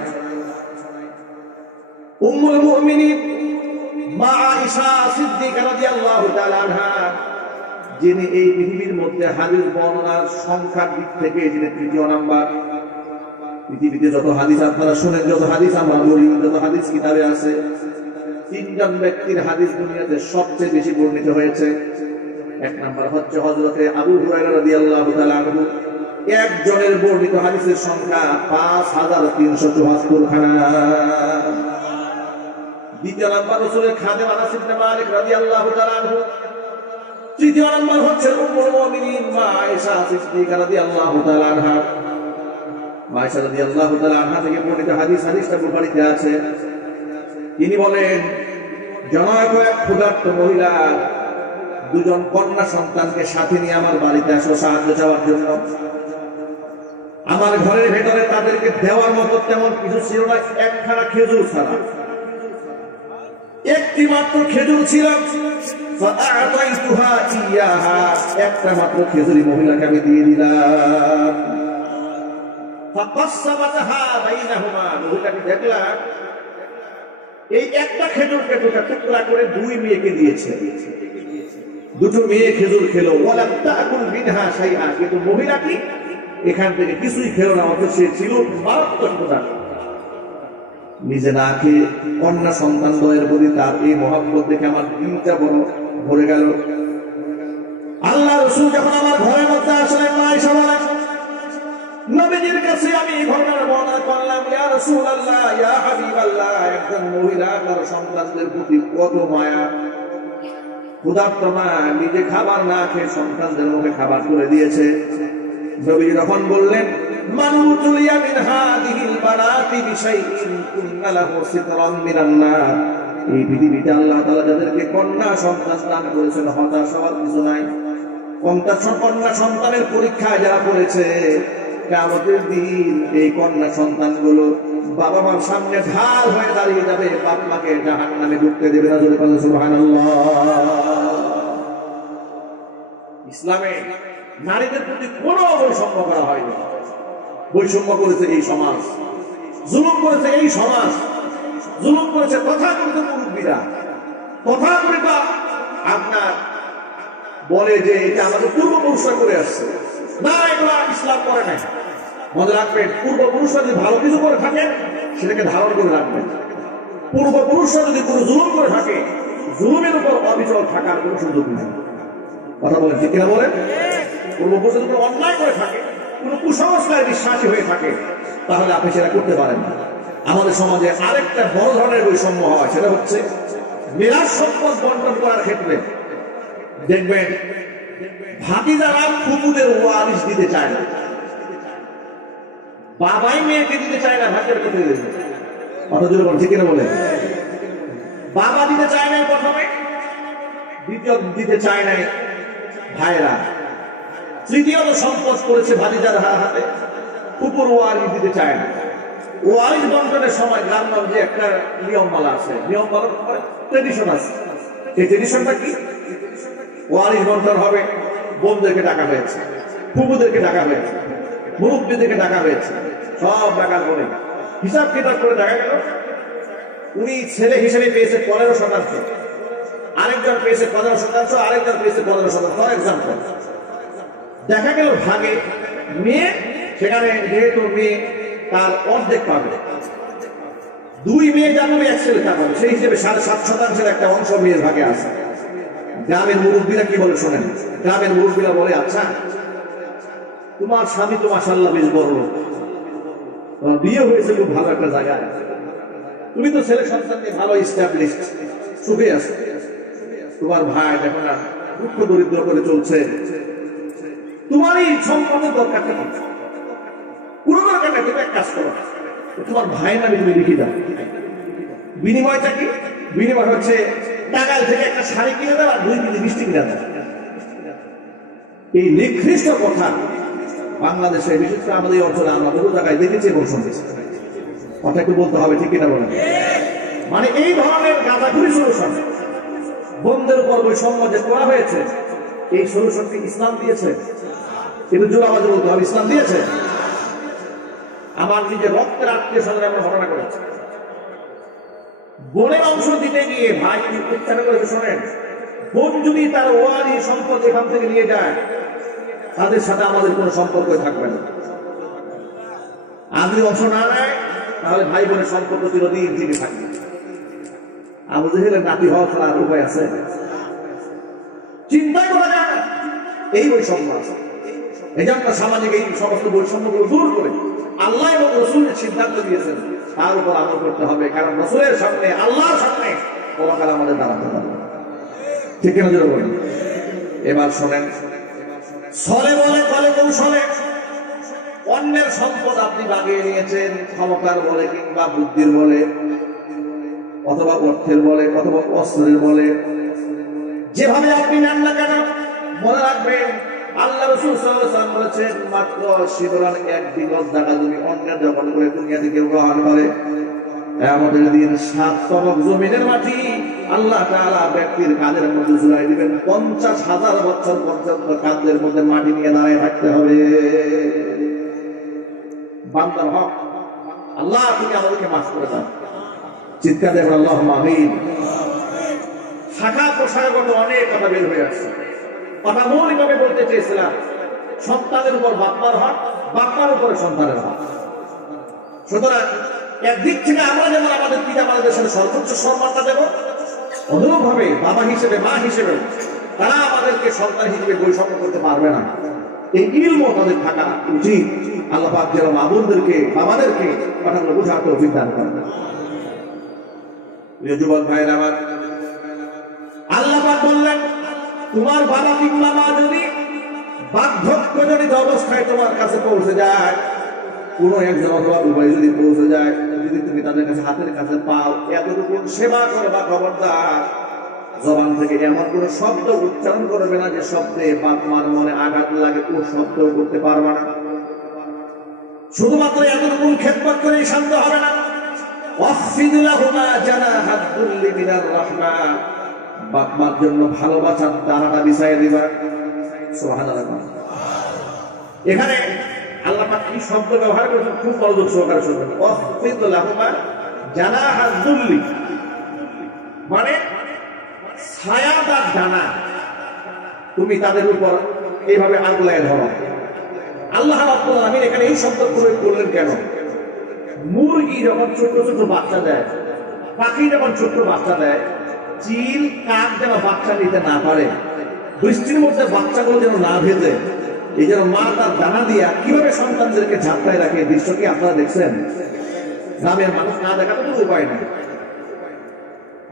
উম্মুল মুমিনিন মা আয়েশা সিদ্দিকা রাদিয়াল্লাহু তাআলা আনহা, যিনি এই পৃথিবীর মধ্যে হাদিস বর্ণনার সংখ্যার দিক থেকে যিনি তৃতীয় নাম্বার। পৃথিবীতে যত হাদিস আপনারা শুনেন, যত হাদিস আমরা বলি, যত হাদিস কিতাবে আছে, তিনজন ব্যক্তির হাদিস দুনিয়াতে সবচেয়ে বেশি বর্ণিত হয়েছে। এক নাম্বার হচ্ছে হযরতে আবু হুরায়রা রাদিয়াল্লাহু তাআলা আনহু, একজনের বর্ণিত হাদিসের সংখ্যা 5374 খানা। দ্বিতীয় নাম্বার রাসূলের খাদেম আনাস ইবনে মালিক রাদিয়াল্লাহু তাআলা আনহু। তৃতীয় নাম্বার হচ্ছে উম্মুল মুমিনিন মা আয়েশা সিদ্দিকা রাদিয়াল্লাহু তাআলা আনহা। মা আয়েশা রাদিয়াল্লাহু তাআলা আনহা থেকে বর্ণিত হাদিসটা বুখারীতে আছে। তিনি বলেন, জনৈক এক ক্ষুধার্ত মহিলা দুজন কন্যা সন্তানকে সাথে নিয়ে আমার বাড়িতে আসো সাহায্য চাওয়ার জন্য। আমার ঘরের ভেতরে তাদেরকে দেওয়ার মতো তেমন কিছু ছিল না, একখানা খেজুর ছাড়া। একটি মাত্র খেজুর ছিল, একটা মাত্র খেজুরি মহিলাকে আমি দিয়ে দিলাম। মহিলাকে দেখলাম এই একটা খেজুরকে দুটা টুকরা করে দুই মেয়েকে দিয়েছে। দুটো মেয়ে খেজুর খেলো, কিন্তু মহিলাটি এখান থেকে কিছুই খেলো না, অথচ সে ছিল মারাত্মক প্রধান। নিজে না খেয়ে কন্যা সন্তান দ্বয়ের প্রতি তার এই মহব্বত দেখে আমার দিনটা বড় ভরে গেল। আল্লাহ রাসূল যখন আমার ঘরের মধ্যে আসলেন, আয়েশা বলেন নবীজির কাছে আমি এই ঘটনার বর্ণনা করলাম, ইয়া রাসূলুল্লাহ, ইয়া হাবিবাল্লাহ, একজন মহিলা তার সন্তানদের প্রতি কত মায়া। ক্ষুধার্ত মা নিজে খাবার না খেয়ে সন্তানদের মুখে খাবার করে দিয়েছে। নবীজি যখন বললেন মানু তুলিয়া মিন হাদিহিল বানাতি বিশাইইন কুননা লাহু সিতরান মিনান নার, এই পৃথিবীতে আল্লাহ তাআলা যাদেরকে কন্যা সন্তান দান করেছেন হতাশ হওয়ার কিছু নাই। কন্যা সন্তানের পরীক্ষায় যারা পড়েছে, কিয়ামতের দিন এই কন্যা সন্তানগুলো বাবা মার সামনে ঢাল হয়ে দাঁড়িয়ে যাবে, বাপ মাকে জাহান্নামে ঢুকতে দেবে না। জোরে বলেন সুবহানাল্লাহ। ইসলামে নারীদের প্রতি কোনো বৈষম্য করা হয়নি। বৈষম্য করেছে এই সমাজ, জুলুম করেছে এই সমাজ, জুলুম করেছে তথাকথিত মুরব্বীরা। তথাকথিত আপনার বলে যে এটা আমাদের পূর্বপুরুষরা করে আসছে, না এগুলা ইসলাম করে নাই। মনে রাখবেন, পূর্বপুরুষরা যদি ভালো কিছু করে থাকে সেটাকে ধারণ করে রাখবেন। পূর্বপুরুষরা যদি কোনো জুলুম করে থাকে, জুলুমের উপর অবিচল থাকার কোনো সুযোগ নেই। কথা বলেন ঠিক কিনা বলেন? পূর্বপুরুষরা যদি অন্যায় করে থাকে, কোন কুসংস্কারে বিশ্বাসী হয়ে থাকে, তাহলে আপনি সেটা করতে পারেন না। আমাদের সমাজে আরেকটা বড় ধরনের বৈষম্য হয়, সেটা হচ্ছে মিরাজ সম্পদ বন্টন করার ক্ষেত্রে দেখবেন ভাতিজারা ফুপুদের ওয়ারিশ দিতে চায় না। বাবাই মেয়েকে দিতে চায় না, ভাতিজারা কোথায় দেবে? কথা জোরে বলেন ঠিক কিনা বলেন? বাবা দিতে চায় না প্রথমে, দ্বিতীয় দিতে চায় নাই ভাইরা, তৃতীয়ত সম্পদ করেছে ভাতিজার হাতে, ফুপুর ওয়ারিশ দিতে চায় না। ওয়ারিশ বন্টনের সময় গ্রামগঞ্জে একটা নিয়মমালা আছে, নিয়মমালা ট্রেডিশন আছে। এই ট্রেডিশনটা কি? ওয়ারিশ বন্টন হবে, বোনদেরকে ডাকা হয়েছে, ফুপুদেরকে ডাকা হয়েছে, মুরব্বীদেরকে ডাকা হয়েছে, সব ডাকার পরে হিসাব কিতাব করে দেখা গেল উনি ছেলে হিসেবে পেয়েছে 15%, আরেকজন পেয়েছে 15%, আরেকজন পেয়েছে 15%। ফর এক্সাম্পল, দেখা গেল ভাগে মেয়ে, সেখানে যেহেতু মেয়ে তার অর্ধেক পাবে, দুই মেয়ে যা পাবে এক ছেলে তা পাবে, সেই হিসেবে 7.5% একটা অংশ মেয়ের ভাগে আছে। গ্রামের মুরব্বীরা কি বলে শোনেন? গ্রামের মুরব্বীরা বলে, আচ্ছা তোমার স্বামী তো মাশাআল্লাহ বেশ বড় লোক, তোমার বিয়ে হয়েছে খুব ভালো একটা জায়গায়, তুমি তো ছেলে সন্তানকে ভালো ইস্টাবলিশড সুখে আছে, তোমার ভাই দেখো না দুঃখ দরিদ্র করে চলছে, তোমার এই সম্পদের দরকার নেই, কোনো দরকার নেই, তুমি এক কাজ করো, তোমার ভাই নামে তুমি লিখে দাও। বিনিময়টা কি? বিনিময় হচ্ছে টাকাল থেকে একটা শাড়ি কিনে দেওয়া, 2 কেজি মিষ্টি কিনে দেওয়া। এই নিকৃষ্ট কথা বাংলাদেশে, বিশেষ করে আমাদের অঞ্চলে আমরা বহু জায়গায় দেখেছি এবং শুনেছি। কথা একটু বলতে হবে ঠিক কিনা বলেন? মানে এই ধরনের গাঁজাখুরি সলিউশন, বন্ধের উপর বৈষম্য যে করা হয়েছে, এই সলিউশনটি ইসলাম দিয়েছে। কিন্তু জোর আওয়াজে বলতে হবে, ইসলাম দিয়েছে। আমার নিজের রক্তের আত্মীয় স্বজন আমরা ঘটনা করেছি, বোনের অংশ দিতে গিয়ে ভাই উচ্চারণ করেছে, শোনেন, বোন যদি তার ওয়ারি সম্পদ এখান থেকে নিয়ে যায়, তাদের সাথে আমাদের কোনো সম্পর্ক থাকবে না। আর যদি অংশ না নেয়, তাহলে ভাই বোনের সম্পর্ক চিরদিন থেকে থাকবে। আবু জেহেলের নাতি হওয়া ছাড়া আর উপায় আছে? চিন্তাই করা যায় না, এই বৈষম্য আছে। এই জন্য সামাজিক এই সমস্ত বৈষম্যগুলো দূর করে আল্লাহ এবং রসুলের সিদ্ধান্ত দিয়েছেন, তার উপর আমল করতে হবে। কারণ রসুলের সামনে, আল্লাহর সামনে পরকাল আমাদের দাঁড়াতে হবে। ঠিক কিনা জোরে বলেন? এবার শোনেন, ছলে বলে কলে কৌশলে অন্যের সম্পদ আপনি বাগিয়ে নিয়েছেন, ক্ষমতার বলে কিংবা বুদ্ধির বলে, অথবা অর্থের বলে, অথবা অস্ত্রের বলে। যেভাবে আপনি নেন না কেন মনে রাখবেন আল্লাহ রাসূল সাল্লাল্লাহু আলাইহি ওয়াসাল্লাম বলেছেন মাত্র শিবরান এক বিগত জায়গা তুমি অন্যের দখল করে দুনিয়াতে কেউ গ্রহণ করে আমাদের দিন 7 তবক জমিনের মাটি আল্লাহ তাআলা ব্যক্তির কাঁধের মধ্যে ঝুলাই দিবেন 50,000 বছর পর্যন্ত কাঁধের মধ্যে মাটি নিয়ে দাঁড়িয়ে থাকতে হবে। বান্দার হক আল্লাহ তুমি আমাদেরকে মাফ করে দাও, চিৎকার দেবেন আল্লাহুম্মা আমিন। শাখা প্রশাখাগত অনেক কথা বের হয়ে আসছে। কথা মৌলিকভাবে বলতে চেয়েছিলাম সন্তানের উপর বাপ্পার হক, বাপ্পার উপরে সন্তানের হক। সুতরাং একদিক থেকে আমরা যেমন আমাদের পিতা মাতাদের সাথে সর্বোচ্চ সম্মানটা দেব, অনুরূপভাবে বাবা হিসেবে মা হিসেবে তারা আমাদেরকে সন্তান হিসেবে বৈষম্য করতে পারবে না। এই ইলমও তাদের থাকা উচিত। আল্লাহ পাক যেন মাবুনদেরকে বাবাদেরকে কথাগুলো বোঝাতে অভিজ্ঞান করেন। যুবক ভাইয়ের আমার, আল্লাহ পাক বললেন তোমার বাবা কিংবা মা যদি বার্ধক্যজনিত অবস্থায় তোমার কাছে পৌঁছে যায়, কোন একজন অথবা উভয় যদি পৌঁছে যায়, যদি তুমি তাদের কাছে হাতের কাছে পাও, এতটুকু সেবা করবা, খবরদার জবান থেকে এমন কোন শব্দ উচ্চারণ করবে না যে শব্দে বাপ মার মনে আঘাত লাগে, ও শব্দ করতে পারবে না। শুধুমাত্র এতটুকু খেদমত করেই শান্ত হবে না। ওয়াফিদ লাহুমা জানাহাদ দুল্লি মিনার রাহমা, বাপ মার জন্য ভালোবাসার দানাটা বিছাইয়ে দিবা। সুবহানাল্লাহ। এখানে আল্লাহ পাক কি শব্দ ব্যবহার করেছেন খুব মনোযোগ সহকারে শুনবেন। ওয়াফিদ লাহুমা জানাহাদ দুল্লি মানে ছায়াদার ডানা তুমি তাদের উপর এইভাবে আগলায় ধরো। আল্লাহ রাব্বুল আলামিন এখানে এই শব্দ প্রয়োগ করলেন কেন? মুরগি যখন ছোট ছোট বাচ্চা দেয়, পাখি যখন ছোট বাচ্চা দেয়, চিল কাক যেন বাচ্চা নিতে না পারে, বৃষ্টির মধ্যে বাচ্চাগুলো যেন না ভেজে, এই জন্য মা তার দানা দিয়া কিভাবে সন্তানদেরকে ঝাপটায় রাখে, দৃশ্য কি আপনারা দেখছেন? গ্রামের মানুষ না দেখাতে তো উপায় নাই।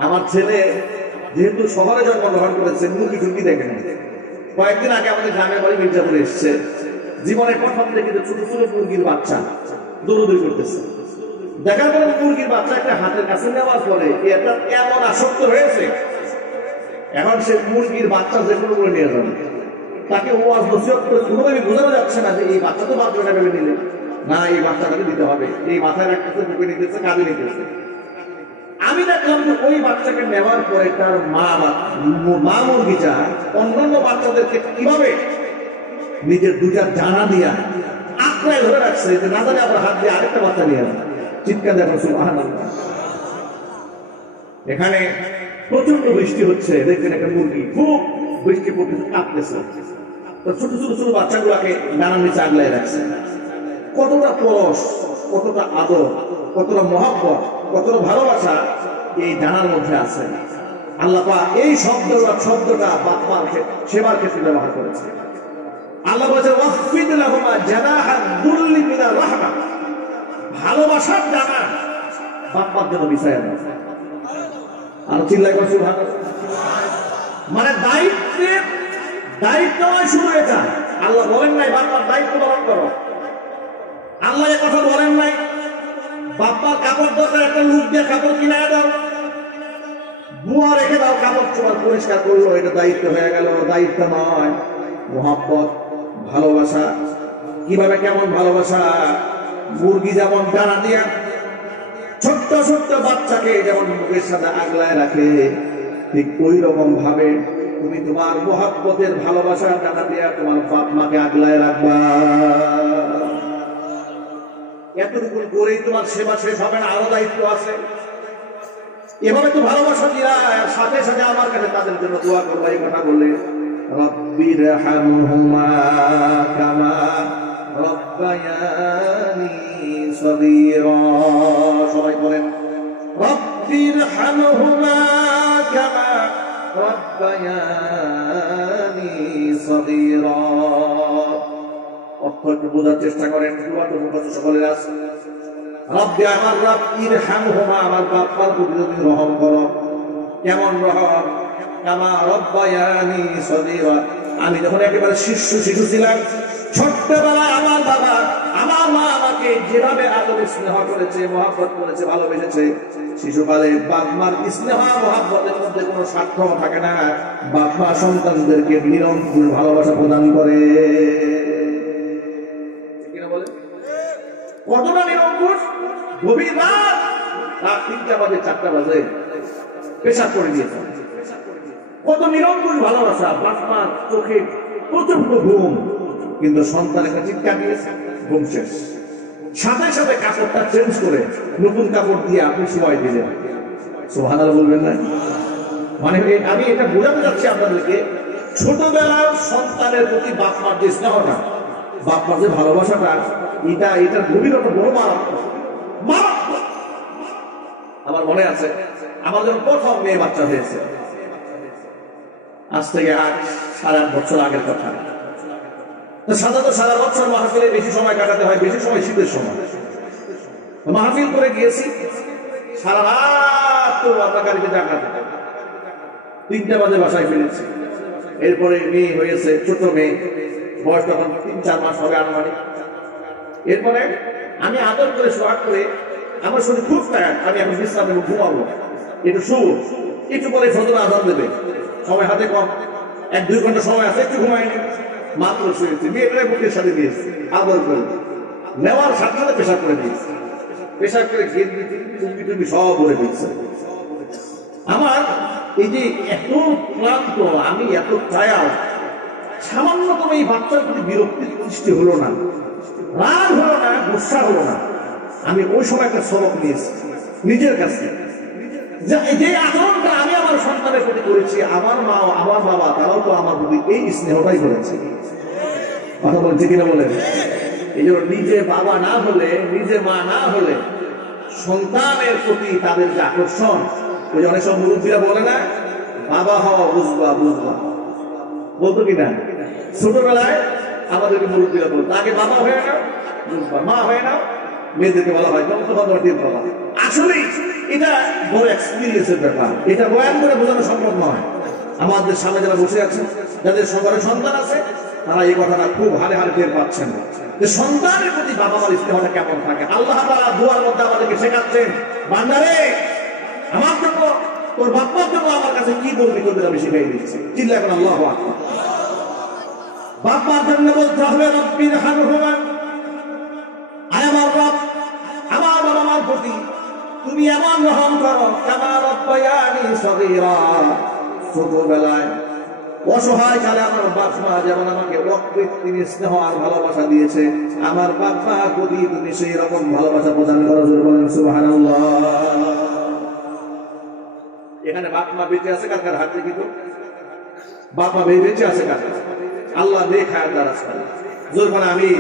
আমার ছেলে যেহেতু শহরে জন্মগ্রহণ করেছে, মুরগি টুরগি দেখে না। কয়েকদিন আগে আমাদের গ্রামের বাড়ি মির্জাপুরে এসছে, জীবনে প্রথম দেখে ছোট ছোট মুরগির বাচ্চা দৌড়দৌড়ি করতেছে। দেখার পরে মুরগির বাচ্চা একটা হাতের কাছে নেওয়ার পরে এটা এমন আসক্ত হয়েছে, এখন সে মুরগির বাচ্চা যে কোনো করে নিয়ে যাবে। তাকে ওয়াজ নসিহত করে কোনোভাবে বোঝানো যাচ্ছে না যে এই বাচ্চা তো বাচ্চাটা ভেবে নিলে না, এই বাচ্চাটাকে দিতে হবে, এই মাথায় রাখতেছে, বুকে নিতেছে, কাঁধে নিতেছে। আমি দেখলাম যে ওই বাচ্চাকে নেওয়ার পরে তার মা মুরগিটা অন্যান্য বাচ্চাদেরকে কিভাবে নিজের দুটা জানা দিয়া আঁকড়ায় ধরে রাখছে যে না জানে আবার হাত দিয়ে আরেকটা বাচ্চা নিয়ে আসে। চিৎকার দেখো সুবহানাল্লাহ। এখানে প্রচন্ড বৃষ্টি হচ্ছে, দেখছেন একটা মুরগি খুব বৃষ্টি পড়তেছে, কাঁপতেছে, তো ছোট ছোট ছোট বাচ্চাগুলোকে ডানার নিচে আগলায় রাখছে। কতটা পরশ, কতটা আদর, কতটা মহব্বত, কতটা ভালোবাসা এই ডানার মধ্যে আছে। আল্লাহ পাক এই শব্দটা বাপ মার সেবার ক্ষেত্রে ব্যবহার করেছে। আল্লাহ বলেছেন ওয়াফিদ লাহুমা জানাহাদ দুল্লি মিনার রাহমা, ভালোবাসার ডানা বাপ মার জন্য বিছায়া দাও। আর চিল্লাই করে সুবহানাল্লাহ। মানে দায়িত্ব শুরু এটা। আল্লাহ বলেন নাই বাপ মার দায়িত্ব পালন করো, আল্লাহ এ কথা বলেন নাই বাপ্পার কাপড় দরকার একটা লুক দিয়ে কাপড় কিনে দাও, বুয়া রেখে দাও, কাপড় চোপড় পরিষ্কার করলো, এটা দায়িত্ব হয়ে গেল। দায়িত্ব নয়, মহব্বত, ভালোবাসা। কিভাবে কেমন ভালোবাসা? মুরগি যেমন ডানা দিয়া ছোট্ট ছোট্ট বাচ্চাকে যেমন মুখের সাথে আগলায় রাখে, ঠিক ওই রকম ভাবে তুমি তোমার মহব্বতের ভালোবাসা ডানা দিয়া তোমার বাপ মাকে আগলায় রাখবা। এতটুকু করেই তোমার সেবা শেষ হবে না, আরো দায়িত্ব আছে। এভাবে তো ভালোবাসা দিয়া সাথে সাথে আমার কাছে তাদের জন্য দোয়া করবো। এই কথা বললে রব্বিরহামহুমা কামা রব্বায়ানি সগীরা, সবাই বলেন রব্বিরহামহুমা কামা রব্বায়ানি সগীরা। অর্থ একটু বোঝার চেষ্টা করেন, সকলের আছে। রব্বি আমার রব, ইরহামহুমা আমার বাপ্পার প্রতি তুমি রহম করো। কেমন রহম? কামা রব্বায়ানি সগীরা, আমি যখন একেবারে শিশু ছিলাম, ছোট্টবেলায় আমার বাবা আমার মা আমাকে যেভাবে আদর স্নেহ করেছে, মহব্বত করেছে, ভালোবেসেছে, শিশুকালে বাপ মার স্নেহ মহব্বতের মধ্যে কোনো স্বার্থ থাকে না। বাপ মা সন্তানদেরকে নিরঙ্কুশ ভালোবাসা প্রদান করে। কতটা নিরঙ্কুশ! গভীর রাত 3টা বাজে 4টা বাজে পেশাব করে দিয়েছে। কত নিরঙ্কুশ ভালোবাসা! বাপ মার চোখে প্রচন্ড ঘুম, কিন্তু সন্তান একটা চিৎকার দিয়েছে, ঘুম শেষ। সাথে সাথে কাপড়টা চেঞ্জ করে নতুন কাপড় দিয়ে আপনি সময় দিলেন। সুবহানাল্লাহ বলবেন না? মানে আমি এটা বোঝাতে যাচ্ছি আপনাদেরকে, ছোটবেলার সন্তানের প্রতি বাপ মার যে স্নেহটা, বাপ মার যে ভালোবাসাটা, এটার গভীরতা বড় মারাত্মক। আমার মনে আছে, আমার যখন প্রথম মেয়ে বাচ্চা হয়েছে, আজ থেকে 8-8.5 বছর আগের কথা। সাধারণত সারা বছর মাহফিলে বেশি সময় কাটাতে হয়, বেশি সময় শীতের সময়। মাহফিল করে গিয়েছি, সারা রাত তো আপনার গাড়িতে ডাকাতে, 3টা বাজে বাসায় ফিরেছি। এরপরে মেয়ে হয়েছে, ছোট মেয়ে, বয়স তখন 3-4 মাস হবে আনুমানিক। এরপরে আমি আদর করে সোহাগ করে, আমার শরীর খুব টায়ার্ড, আমি এখন বিশ্রাম নেব, ঘুমাবো, একটু শুভ, একটু পরে ফজর আজান দেবে, সময় হাতে কম, 1-2 ঘন্টা সময় আছে, একটু ঘুমাইনি, মাত্র শুয়েছি। মেয়েটারে বুকের সাথে দিয়েছি, আদর করে নেওয়ার সাথে সাথে পেশাব করে দিয়েছি। পেশাব করে টুপি সব ভরে দিয়েছে। আমার এই যে এত ক্লান্ত, আমি এত টায়ার্ড, সামান্যতম এই বাচ্চার প্রতি বিরক্তির সৃষ্টি হলো না, রাগ হলো না, গুসা হলো না। আমি ওই সময় একটা সবক নিয়েছি নিজের কাছে, যে আচরণটা আমি আমার সন্তানের প্রতি করেছি, আমার মা আমার বাবা তারাও তো আমার প্রতি এই স্নেহটাই করেছে। কথা বলছে কিনা বলেন? এই জন্য নিজে বাবা না হলে, নিজে মা না হলে সন্তানের প্রতি তাদের যে আকর্ষণ, ওই যে অনেক সব মুরব্বীরা বলে না, বাবা হওয়া বুঝবা বুঝবা, বলতো কিনা? ছোটবেলায় আমাদেরকে মুরব্বীরা বলতো, আগে বাবা হয়ে নাও বুঝবা, মা হয়ে নাও। মেয়েদেরকে বলা হয় বাবা। আসলে এটা বড় এক্সপিরিয়েন্সের ব্যাপার, এটা বয়ান করে বোঝানো সম্ভব নয়। আমাদের সামনে যারা বসে আছেন, যাদের ঘরে সন্তান আছে, তারা এই কথাটা খুব হারে হারে টের পাচ্ছেন যে সন্তানের প্রতি বাবা মার স্নেহটা কেমন থাকে। আল্লাহ তাআলা দুয়ার মধ্যে আমাদেরকে শেখাচ্ছেন, বান্দারে আমার জন্য তোর বাপ্পার জন্য আমার কাছে কি বলবি, তোদের আমি শিখাই দিচ্ছি। চিল্লা এখন আল্লাহু আকবার। বাপ্পার জন্য বলতে হবে রব্বির হারহুমা, আয় আমার রব, আমার বাবা মার প্রতি তুমি এমন রহম করো, কামা রব্বায়ানি সগীরা, ছোটবেলায় অসহায় কালে আমার বাপ মা যেমন আমাকে অকৃত্রিম স্নেহ আর ভালোবাসা দিয়েছে, আমার বাপ মা প্রতি তুমি সেই রকম ভালোবাসা প্রদান করো। সুবহানাল্লাহ। এখানে বাপ মা বেঁচে আছে কার কার হাত দেখি তো? বাপ মা বেঁচে আছে কার? আল্লাহ দেখায় দ্বারা জোর মানে আমি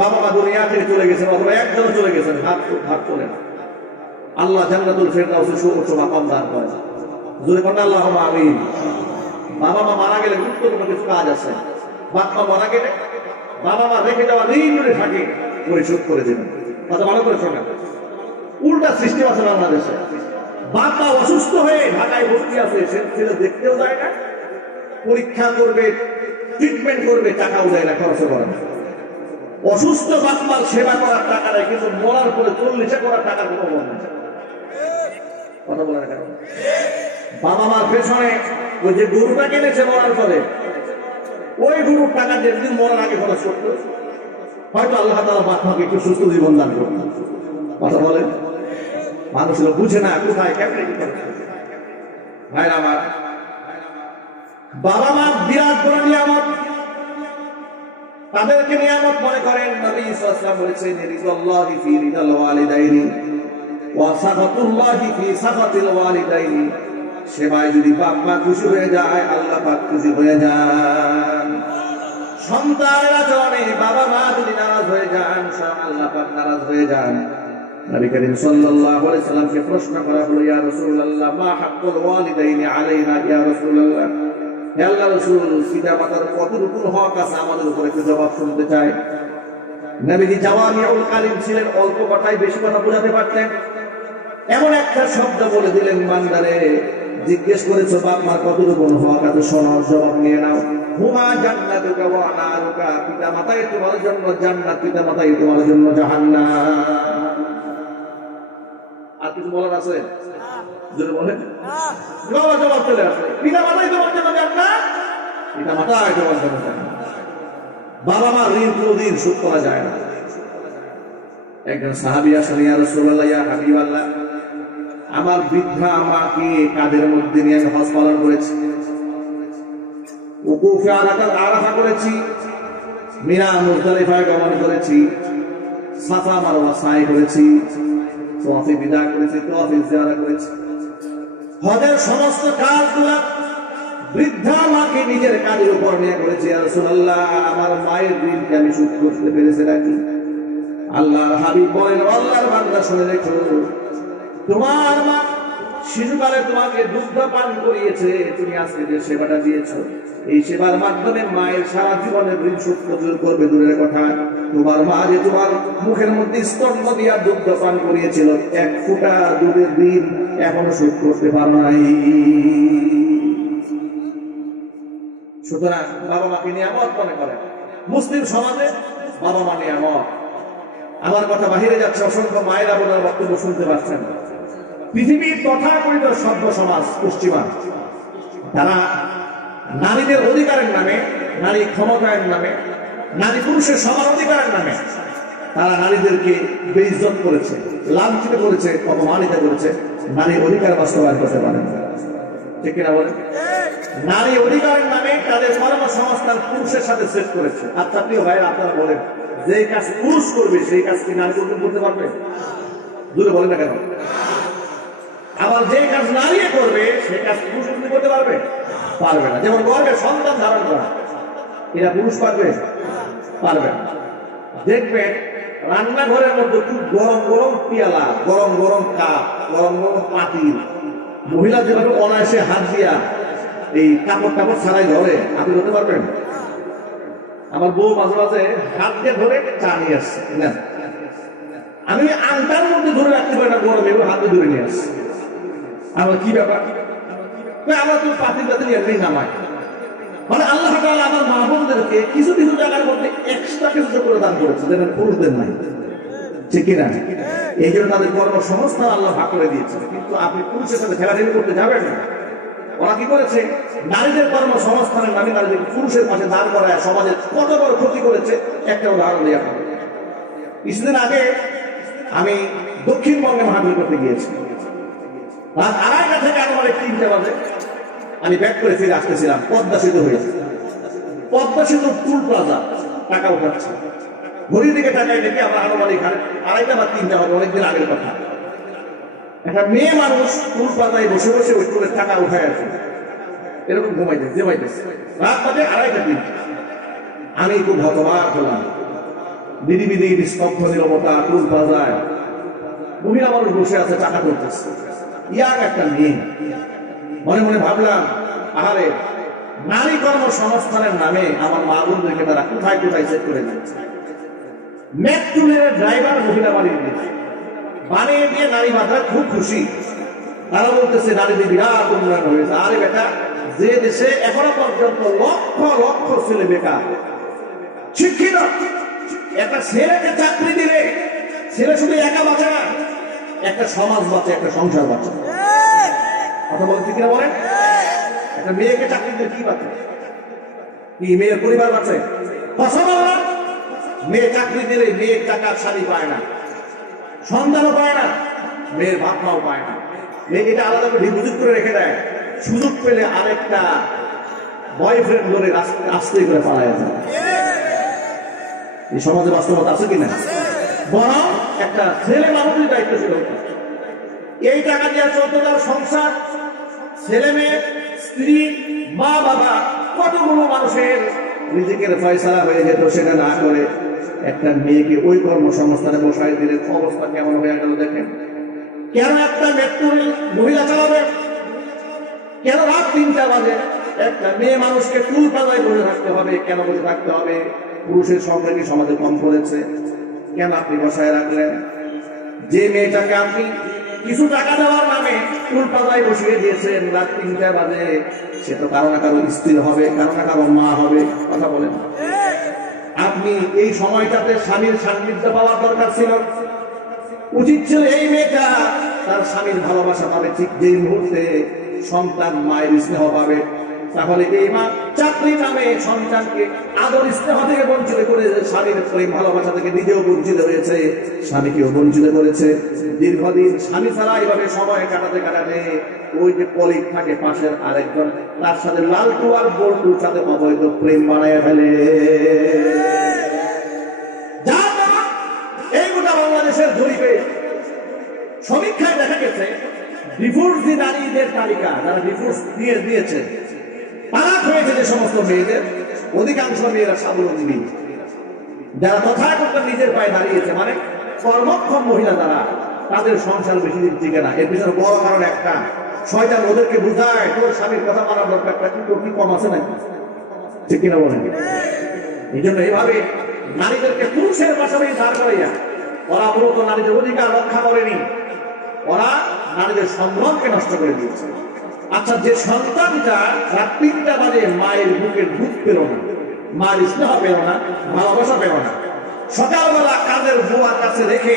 বাবা মা দুনিয়া থেকে চলে গেছেন, অথবা একজন চলে গেছেন, হাত তোলেন। আল্লাহ জান্নাতুল ফেরদাউসে সুউচ্চ মাকাম দান করেন। জোরে বলেন আল্লাহুম্মা আমিন। বাবা মা মারা গেলে গুরুত্বপূর্ণ কিছু কাজ আছে। বাপ মা মারা গেলে বাবা মা রেখে যাওয়া ঋণ যদি থাকে পরিশোধ করে দেবেন। কথা ভালো করে শোনেন। উল্টা সৃষ্টি আছে বাংলাদেশে, বাপ মা অসুস্থ হয়ে ঢাকায় ভর্তি আছে, সে ছেলে দেখতেও যায় না, পরীক্ষা করবে, ট্রিটমেন্ট করবে, টাকাও দেয় না, খরচ করে না। অসুস্থ বাপ মার সেবা করার টাকা নেই, কিন্তু মরার পরে 40 করার টাকার কোনো অভাব নেই। কথা বলে না কেন? বাবা মার পেছনে ওই যে গরুটা কিনেছে মরার পরে, ওই গরুর টাকা যেদিন মরার আগে খরচ করতো, হয়তো আল্লাহ তাআলা বাপ মাকে একটু সুস্থ জীবন দান করতো। কথা বলেন, মানুষের বুঝে না কোথায় কেমনে কি করে। ভাইরা আমার, বাবা মা বিরাট বড় নিয়ামত, তাদেরকে নিয়ামত মনে করেন। নবী সাল্লাল্লাহু আলাইহি ওয়াসাল্লাম বলেছেন, রিদাল্লাহি ফি রিদাল ওয়ালিদাইনি ওয়া সাখাতুল্লাহি ফি সাখাতিল ওয়ালিদাইনি। সেবায় যদি বাপ মা খুশি হয়ে যায়, আল্লাহ পাক খুশি হয়ে যান। সন্তানের আচরণে বাবা মা যদি নারাজ হয়ে যান, আল্লাহ পাক নারাজ হয়ে যান। নবী করিম সাল্লাল্লাহু আলাইহি ওয়াসাল্লামকে প্রশ্ন করা হলো, ইয়া রাসূলুল্লাহ, মা হাক্কুল ওয়ালিদাইনি আলাইনা ইয়া রাসূলুল্লাহ। হে আল্লাহর রাসূল, পিতা-মাতার কতটুকু হক আছে আমাদের উপরে, একটু জবাব শুনতে চাই। নবীজি জাওয়ামিউল কালিম ছিলেন, অল্প কথায় বেশি কথা বোঝাতে পারতেন। এমন একটা শব্দ বলে দিলেন, বান্দারে জিজ্ঞেস করেছো বাপ মার কতটুকু হক আছে, শোনো, জবাব নিয়ে নাও। হুমা জান্নাতুকা ওয়া নারুকা, পিতা মাতাই তোমার জন্য জান্নাত, পিতা মাতাই তোমার জন্য জাহান্নাম। আর কিছু বলার আছে? যদি বলেন জবাব চলে আসে, পিতা মাতাই তোমার জন্য জান্নাত, পিতা মাতাই তোমার জন্য জান্নাত। বাবা মা ঋণ কোনদিন শোধ করা যায় না। একজন সাহাবী আসেন, ইয়া রাসূলুল্লাহ, ইয়া হাবিবাল্লাহ, আমার বৃদ্ধা আমাকে কাঁধের মধ্যে নিয়ে আমি হজ পালন করেছি, উকুফে আরাফা করেছি, মিনা মুজদালিফায় গমন করেছি, সাফা মারওয়া সাই করেছি, তাওয়াফে বিদা করেছি, তাওয়াফে জিয়ারা করেছি, হজের সমস্ত কাজগুলো বৃদ্ধা মাকে নিজের কাঁধের উপর নিয়ে করেছি। ইয়া রাসূলুল্লাহ, আমার মায়ের ঋণকে আমি শোধ করতে পেরেছি নাকি? আল্লাহর হাবিব বলেন, আল্লাহর বান্দা শুনে রেখো, তোমার মা শিশুকালে তোমাকে দুগ্ধ পান করিয়েছে, তুমি আজকে যে সেবাটা দিয়েছো, এই সেবার মাধ্যমে মায়ের সারা জীবনের ঋণ শোধ করবে দূরের কথা, তোমার মা যে তোমার মুখের মধ্যে স্তন্য দিয়া দুগ্ধ পান করিয়েছিল, এক ফোঁটা দুধের ঋণ এখনো শোধ করতে পারো নাই। সুতরাং বাবা মাকে নিয়ামত মনে করেন। মুসলিম সমাজে বাবা মা নিয়ামত। আমার কথা বাহিরে যাচ্ছে, অসংখ্য মায়েরা বোনের বক্তব্য শুনতে পাচ্ছেন। পৃথিবীর তথাকথিত সভ্য সমাজ পশ্চিমা, তারা নারীদের অধিকারের নামে, নারী ক্ষমতায়ন নামে, নারী পুরুষের সমান অধিকারের নামে তারা নারীদেরকে বেইজ্জত করেছে, লাঞ্ছিত করেছে, অপমানিত করেছে। নারী অধিকার বাস্তবায়ন করতে পারে না, ঠিক কিনা বলেন? নারী অধিকারের নামে তাদের কর্মসংস্থান পুরুষের সাথে সেট করেছে। আচ্ছা প্রিয় ভাই, আপনারা বলেন, যে কাজ পুরুষ করবে সেই কাজ কি নারী করতে পারবে? দূরে বলেন না কেন? আবার যে কাজ নারী করবে সেই কাজ পুরুষ করতে পারবে? পারবে না। যেমন গর্ভে সন্তান ধারণ করা, এটা পুরুষ পারবে? পারবে না। দেখবেন রান্নাঘরের মধ্যে খুব গরম গরম পিয়ালা, গরম গরম কাপ, গরম গরম পাতিল, মহিলা যেভাবে অনায়াসে হাত দিয়া এই কাপড় টাপড় ছাড়াই ধরে, আপনি ধরতে পারবেন? আমার বউ মাঝে মাঝে হাত দিয়ে ধরে চা নিয়ে আসছে, না আমি আংটার মধ্যে ধরে রাখতে পারি না, গরমে হাতে ধরে নিয়ে আসছে। আমার কি ব্যাপার? আমরা তো পাতিল পাতিল এমনি নামাই। মানে আল্লাহ তাআলা আমার মা বোনদেরকে কিছু কিছু জায়গার মধ্যে এক্সট্রা কিছু করে দান করেছে, যেটা পুরুষদের নাই, ঠিক কিনা? এই জন্য তাদের কর্মসংস্থান আল্লাহ ভাগ করে দিয়েছে। কিন্তু আপনি পুরুষের সাথে খেলাধুলা করতে যাবেন না। ওরা কি করেছে? নারীদের কর্মসংস্থানের নামে নারীদের পুরুষের পাশে দাঁড় করায় সমাজের কত বড় ক্ষতি করেছে একটা উদাহরণ দিয়ে আপনাকে। কিছুদিন আগে আমি দক্ষিণবঙ্গে মাহফিল করতে গিয়েছি। রাত 2:30 থেকে আনুমানিক 3টা বাজে আমি ব্যাক করে ফিরে আসতেছিলাম। পদ্মা সেতু হয়েছে, পদ্মা সেতু টুল প্লাজা, টাকা উঠাচ্ছে। ঘড়ির দিকে টাকায় দেখে আমরা আনুমানিক 2:30 বা 3টা বাজে, অনেকদিন আগের কথা। একটা মেয়ে মানুষ টুল প্লাজায় বসে বসে ওই টুলের টাকা উঠায় আছে, এরকম ঘুমাইতেছে। রাত বাজে 2:30-3টা। আমি খুব হতবাক হলাম। বিধি নিস্তব্ধ নীরবতা, টুল প্লাজায় মহিলা মানুষ বসে আছে, টাকা করতেছে, ইয়ার একটা মেয়ে। মনে মনে ভাবলাম, আহারে, নারী কর্মসংস্থানের নামে আমার মা বোনদেরকে তারা কোথায় কোথায় সেট করে দিচ্ছে। মেট্রোলের ড্রাইভার মহিলা বানিয়ে দিয়ে নারী মাত্রা খুব খুশি। তারা বলতেছে নারীদের বিরাট উন্নয়ন হয়েছে। আরে বেটা, যে দেশে এখনো পর্যন্ত লক্ষ লক্ষ ছেলে বেকার, শিক্ষিত, একটা ছেলেকে চাকরি দিলে ছেলে শুধু একা বাঁচে না, একটা সমাজ বাঁচে, একটা সংসার বাঁচে। কথা বলেন ঠিক কিনা বলেন? একটা মেয়েকে চাকরি দিলে কি বাঁচে? কি মেয়ের পরিবার বাঁচে? কথা বলেন। মেয়ে চাকরি দিলে মেয়ের টাকার শাড়ি পায় না, সন্তানও পায় না, মেয়ের বাপ মাও পায় না। মেয়ে এটা আলাদা করে ডিপোজিট করে রেখে দেয়, সুযোগ পেলে আরেকটা বয়ফ্রেন্ড ধরে আস্তে করে পালায় যায়। এই সমাজে বাস্তবতা আছে কিনা? বরং একটা ছেলে মানুষের দায়িত্ব ছিল, এই টাকা দিয়ে চলতে তার সংসার, ছেলে মেয়ে, স্ত্রী, মা বাবা, কতগুলো মানুষের রিজিকের ফয়সালা হয়ে যেত। সেটা না করে একটা মেয়েকে ওই কর্মসংস্থানে বসাই দিলে অবস্থা কেমন হয়ে গেল দেখেন। কেন একটা মেট্রো মহিলা চালাবে? কেন রাত 3টা বাজে একটা মেয়ে মানুষকে টুল প্লাজায় বসে থাকতে হবে? কেন বসে থাকতে হবে? পুরুষের সংখ্যা কি সমাজে কম করেছে? কেন আপনি বসায় রাখলেন? যে মেয়েটাকে আপনি কিছু টাকা দেওয়ার নামে উল্টাদায় বসিয়ে দিয়েছেন রাত 3টা বাজে। সে তো কারো না কারো স্ত্রী হবে, কারো না কারো মা হবে। কথা বলেন, আপনি এই সময়টাতে স্বামীর সান্নিধ্য পাওয়ার দরকার ছিল। উচিত ছিল এই মেয়েটা তার স্বামীর ভালোবাসা পাবে ঠিক যেই মুহূর্তে সন্তান মায়ের স্নেহ পাবে। তাহলে এই মা চাকরি নামে সন্তানকে আদর স্নেহ থেকে বঞ্চিত করে, স্বামীর প্রেম ভালোবাসা থেকে নিজেও বঞ্চিত হয়েছে, স্বামীকেও বঞ্চিত করেছে। দীর্ঘদিন স্বামী ছাড়া এইভাবে সময় কাটাতে কাটাতে ওই যে কলিগ থাকে পাশের আরেকজন, তার সাথে লালটু আর বল্টুর সাথে অবৈধ প্রেম বানায় ফেলে। এই গোটা বাংলাদেশের জরিপে সমীক্ষায় দেখা গেছে ডিভোর্সি নারীদের তালিকা, যারা ডিভোর্স দিয়েছে, তালাক হয়েছে যে সমস্ত মেয়েদের, অধিকাংশ মেয়েরা স্বাবলম্বী, যারা তথাকথিত নিজের পায়ে দাঁড়িয়েছে, মানে কর্মক্ষম মহিলা যারা, তাদের সংসার বেশি দিন টিকে না। এর পিছনে বড় কারণ একটা, শয়তান ওদেরকে বুঝায় তোর স্বামীর কথা মানার দরকারটা কি, তোর কি কম আছে নাকি? ঠিক কিনা বলেন? এই জন্য এইভাবে নারীদেরকে পুরুষের পাশাপাশি দাঁড় করাইয়া ওরা মূলত নারীদের অধিকার রক্ষা করেনি, ওরা নারীদের সম্ভ্রমকে নষ্ট করে দিয়েছে। আচ্ছা, যে সন্তানটা রাত 3টা বাজে মায়ের বুকের দুধ পেল না, মায়ের স্নেহ পেল না, ভালোবাসা পেল না, সকালবেলা কাজের বুয়ার কাছে রেখে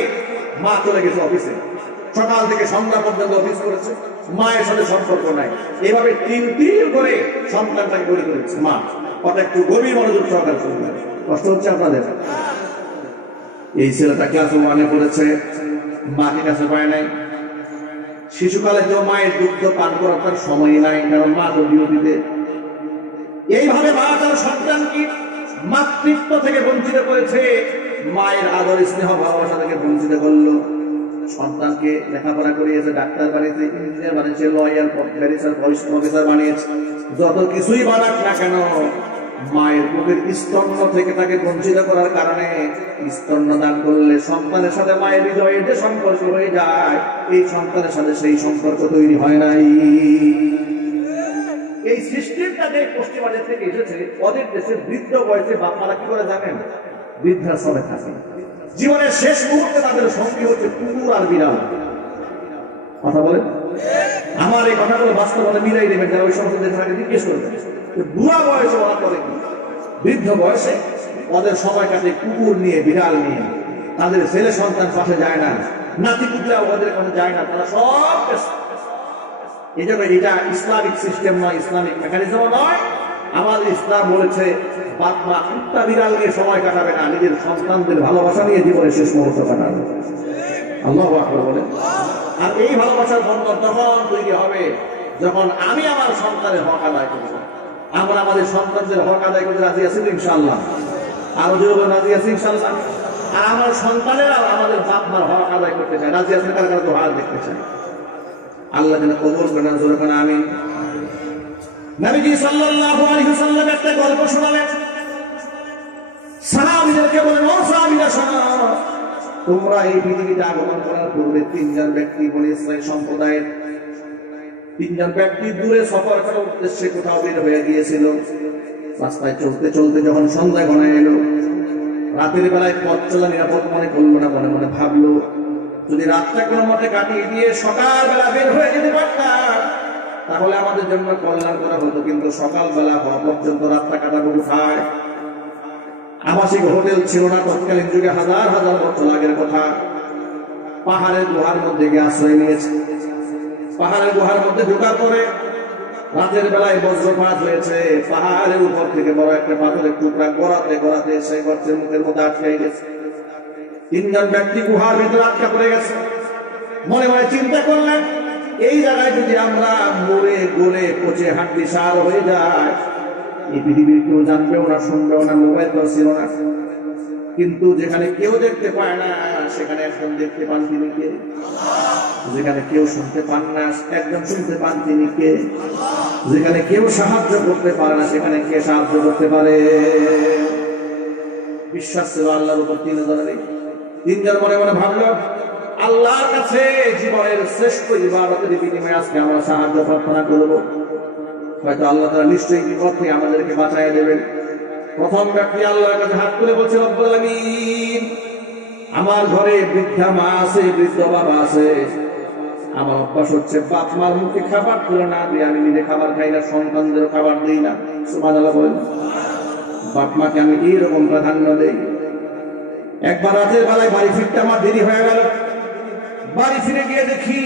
মা চলে গেছে অফিসে, সকাল থেকে সন্ধ্যা পর্যন্ত অফিস করেছে, মায়ের সাথে সম্পর্ক নাই, এভাবে 3 করে সন্তানটাকে গড়ে তুলেছে মা। কথা একটু গভীর মনোযোগ সহকারে শুনবেন, কষ্ট হচ্ছে আপনাদের? এই ছেলেটা ক্লাস 1-এ পড়েছে, মাকে কাছে পায় নাই, শিশুকালে তো মায়ের দুগ্ধ পান করার তার সময় নাই, কারণ মা তো ডিউটিতে। এইভাবে মা তার সন্তানকে মাতৃত্ব থেকে বঞ্চিত করেছে, মায়ের আদর স্নেহ ভালোবাসা থেকে বঞ্চিত করলো। সন্তানকে লেখাপড়া করিয়েছে, ডাক্তার বানিয়েছে, ইঞ্জিনিয়ার বানিয়েছে, লয়ার, ব্যারিস্টার, প্রফেসর বানিয়েছে। যত কিছুই বানাক না কেন, মায়ের বুকের স্তন্য থেকে তাকে বঞ্চিত করার কারণে স্তন্য দান করলে সন্তানের সাথে মায়ের হৃদয়ের যে সম্পর্ক হয়ে যায়, এই সন্তানের সাথে সেই সম্পর্ক তৈরি হয় নাই। এই সিস্টেমটা যে পশ্চিমাদের থেকে এসেছে, ওদের দেশে বৃদ্ধ বয়সে বাচ্চারা কি করে জানেন? বৃদ্ধাশ্রমে থাকে। জীবনের শেষ মুহূর্তে তাদের সঙ্গী হচ্ছে কুকুর আর বিড়াল। কথা বলেন, আমার এই কথাগুলো বাস্তবতা মিলাই দেবেন, যারা ওই সমস্ত দেশের আগে জিজ্ঞেস করবেন। বুড়া বয়সে ওরা করে কি? বৃদ্ধ বয়সে ওদের সময় কাটে কুকুর নিয়ে, বিড়াল নিয়ে। তাদের ছেলে সন্তান পাশে যায় না, নাতি পুতলা ওদের কাছে যায় না, তারা সব। এই জন্য এটা ইসলামিক সিস্টেম নয়, ইসলামিক মেকানিজম নয়। আমাদের ইসলাম বলেছে বাপ মা কুত্তা বিড়াল নিয়ে সময় কাটাবে না, নিজের সন্তানদের ভালোবাসা নিয়ে জীবনের শেষ মুহূর্ত কাটাবে। আল্লাহু আকবার বলেন। আর এই ভালোবাসার বন্ধন তখন তৈরি হবে যখন আমি আমার সন্তানের হক আদায় করব। আমরা আমাদের সন্তানদের হক আদায় করতে রাজি আছি ইনশাআল্লাহ? আরো জোরে রাজি আছি ইনশাআল্লাহ? আর আমার সন্তানেরাও আমাদের বাপ মার হক আদায় করতে চায়, রাজি আছেন? কার কার তো হাত দেখতে চায়? আল্লাহ যেন কবুল করেন, জোরে করেন আমিন। নবীজি সাল্লাল্লাহু আলাইহি ওয়াসাল্লাম একটা গল্প শোনালেন, সাহাবীদেরকে বলেন, ও সাহাবীরা শোনো, তোমরা এই পৃথিবীতে আগমন করার পূর্বে 3জন ব্যক্তি বনি ইসরাঈল সম্প্রদায়ের 3জন ব্যক্তি দূরে সফর করার উদ্দেশ্যে কোথাও বের হয়ে গিয়েছিল। রাস্তায় চলতে চলতে যখন সন্ধ্যা ঘনায় এলো, রাতের বেলায় পথ চলা নিরাপদ মনে করলো না, মনে মনে ভাবলো যদি রাতটা কোনো মতে কাটিয়ে দিয়ে সকালবেলা বের হয়ে যেতে পারতাম তাহলে আমাদের জন্য কল্যাণ করা হতো, কিন্তু সকালবেলা হওয়া পর্যন্ত রাতটা কাটাবো কোথায়? আবাসিক হোটেল ছিল না তৎকালীন যুগে, হাজার হাজার বছর আগের কথা। পাহাড়ের গুহার মধ্যে গিয়ে আশ্রয় নিয়েছে। পাহাড়ের গুহার মধ্যে ঢোকার পরে রাতের বেলায় বজ্রপাত হয়েছে, পাহাড়ের উপর থেকে বড় একটা পাথরের টুকরা গড়াতে গড়াতে সেই গর্তের মুখের মধ্যে আটকে গেছে। 3জন ব্যক্তি গুহার ভিতরে আটকা পড়ে গেছে। মনে মনে চিন্তা করলেন, এই জায়গায় যদি আমরা মরে গলে পচে হাড্ডি সার হয়ে যায়, এই পৃথিবীর কেউ জানবেও না, শুনবেও না, মোবাইল তো ছিল না। কিন্তু যেখানে কেউ দেখতে পায় না সেখানে একজন দেখতে পান, তিনি কে? যেখানে কেউ শুনতে পান না একজন শুনতে পান, তিনি কে? যেখানে কেউ সাহায্য করতে পারে না সেখানে কে সাহায্য করতে পারে? বিশ্বাস ছিল আল্লাহর উপর 3জন মনে মনে ভাবলো, আল্লাহর কাছে জীবনের শ্রেষ্ঠ ইবাদতের বিনিময়ে আজকে আমরা সাহায্য প্রার্থনা করব, হয়তো আল্লাহ তাআলা নিশ্চয়ই বিপদ থেকে আমাদেরকে বাঁচায় দেবেন। প্রথম ব্যক্তি আল্লাহর কাছে হাত তুলে বলছে, রব্বুল আলামিন, আমার ঘরে বৃদ্ধা মা আছে, বৃদ্ধ বাবা আছে, আমার অভ্যাস হচ্ছে বাপ মার মুখে খাবার তুলে না দিয়ে আমি নিজে খাবার খাই না, সন্তানদের খাবার দিই না। সুবহানাল্লাহ বলেন। বাপ মাকে আমি এইরকম প্রাধান্য দেই। একবার রাতের বেলায় বাড়ি ফিরতে আমার দেরি হয়ে গেল। বাড়ি ফিরে গিয়ে দেখি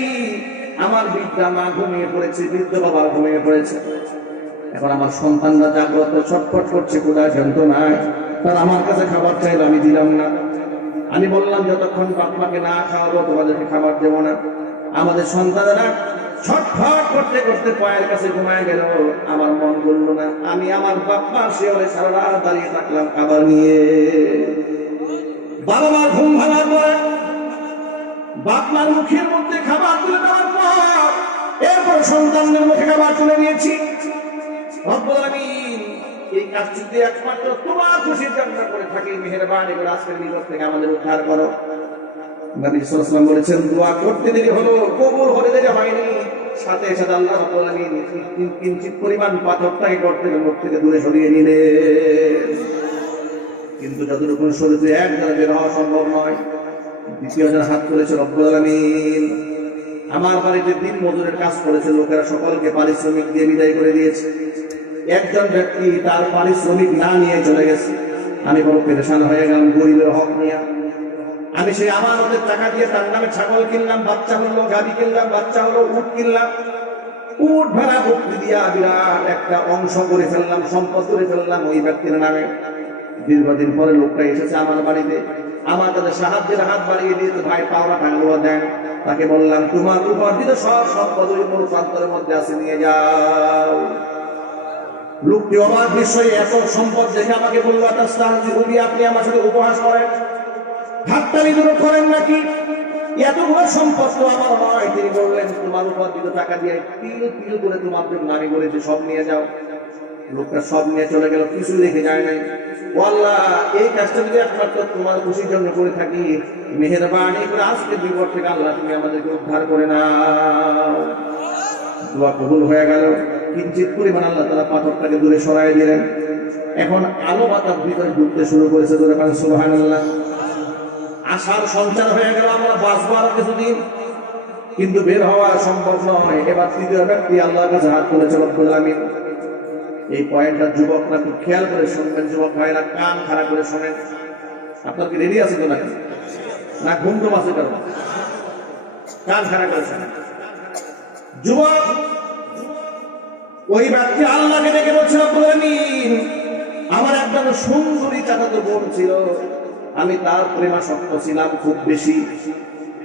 আমার বৃদ্ধা মা ঘুমিয়ে পড়েছে, বৃদ্ধ বাবা ঘুমিয়ে পড়েছে। এখন আমার সন্তানরা জাগ্রত, ছটফট করছে, কোথায় শান্ত নাই। তার আমার কাছে খাবার চাইলে আমি দিলাম না। আমি বললাম যতক্ষণ বাপ মাকে না খাওয়াবো তোমাদেরকে খাবার দেবো না। আমাদের সন্তানেরা ছটফট করতে করতে পায়ের কাছে ঘুমায় গেল। আমার মন বলল না, আমি আমার বাপ মার শিয়রে সারা রাত দাঁড়িয়ে থাকলাম খাবার নিয়ে। বাবা মার ঘুম ভাঙার পরে বাপ মার মুখের মধ্যে খাবার তুলে দেওয়ার পর এরপর সন্তানদের মুখে খাবার তুলে নিয়েছি। রব্বুল আলামিন এই কাজটি একমাত্র তোমার খুশির জন্য করে থাকি। মেহেরবানি করে আজকের বিপদ থেকে আমাদের উদ্ধার করো। নবী সাল্লাল্লাহু আলাইহি ওয়াসাল্লাম বলেছেন, দোয়া করতে দেরি হলো, কবুল হতে দেরি হয়নি, সাথে সাথে আল্লাহ রাব্বুল আলামিন কিঞ্চিত পরিমাণ পাথরটাকে করতে মুখ থেকে দূরে সরিয়ে নিলেন। কিন্তু যতটুকু শরীরে একজনের বের হওয়া সম্ভব নয়। দ্বিতীয় জন হাত করেছে রব্বুল আলামিন। আমার বাড়িতে দিন মজুরের কাজ করেছে লোকেরা, সকলকে পারিশ্রমিক দিয়ে বিদায় করে দিয়েছে। একজন ব্যক্তি তার পারিশ্রমিক না নিয়ে চলে গেছে। আমি বড় পেরেশান হয়ে গেলাম গরিবের হক নিয়ে। আমি সেই আমানতের টাকা দিয়ে তার নামে ছাগল কিনলাম, বাচ্চা হলো, গাড়ি কিনলাম, বাচ্চা হলো, উট কিনলাম। উট ভাড়া বকরি দিয়া বিরাট একটা অংশ করে ফেললাম, সম্পদ করে ফেললাম ওই ব্যক্তির নামে। দীর্ঘদিন পরে লোকটা এসেছে আমার বাড়িতে, আমার কাছে সাহায্যের হাত বাড়িয়ে দিয়েছে, ভাই পাওনা টাকাগুলো দেন। তাকে বললাম, তোমার উপার্জিত সব সম্পদ ওই মূল প্রান্তরের মধ্যে আছে, নিয়ে যাও। লোকটি অবাক বিষয়ে এত সম্পদ দেখে আমাকে বললো, আপনি আমার সাথে উপহাস করেন, ঠাট্টা বিদ্রোহ করেন নাকি? এতগুলো সম্পদ তো আমার নয়। তিনি বললেন, তোমার উপার্জিত টাকা দিয়ে তিল তিল করে তোমার জন্য আমি বলেছি সব নিয়ে যাও। লোকটা সব নিয়ে চলে গেল, কিছু রেখে যায় নাই। ও আল্লাহ, এই কাজটা যদি একমাত্র তোমার খুশির জন্য করে থাকি, মেহেরবানি করে আজকে বিপদ থেকে আল্লাহ তুমি আমাদেরকে উদ্ধার করে নাও। দোয়া কবুল হয়ে গেল। কিঞ্চিত পরিমাণ আল্লাহ তাআলা পাথরটাকে দূরে সরাই দিলেন। এখন আলো বাতাস ভিতরে ঢুকতে শুরু করেছে। দূরে পান সুবহানাল্লাহ। আশার সঞ্চার হয়ে গেল, আমরা বাঁচবো আরো কিছুদিন, কিন্তু বের হওয়া সম্ভব নয়। এবার তৃতীয় ব্যক্তি আল্লাহর কাছে হাত তুলেছে রব্বুল আলামিন। এই পয়েন্টটা যুবকরা খুব খেয়াল করে শুনবেন, যুবক ভাইরা কান খাড়া করে শোনেন। আপনার কি রেডি আছে তো নাকি? না ঘুম তো আছে কারণ? কান খাড়া করে শোনেন। যুবক ওই ব্যক্তি আল্লাহকে ডেকে বলছে, রব্বুল আলামিন, আমার একজন সুন্দরী চাচাতো বোন ছিল, আমি তার প্রেমাসক্ত ছিলাম খুব বেশি।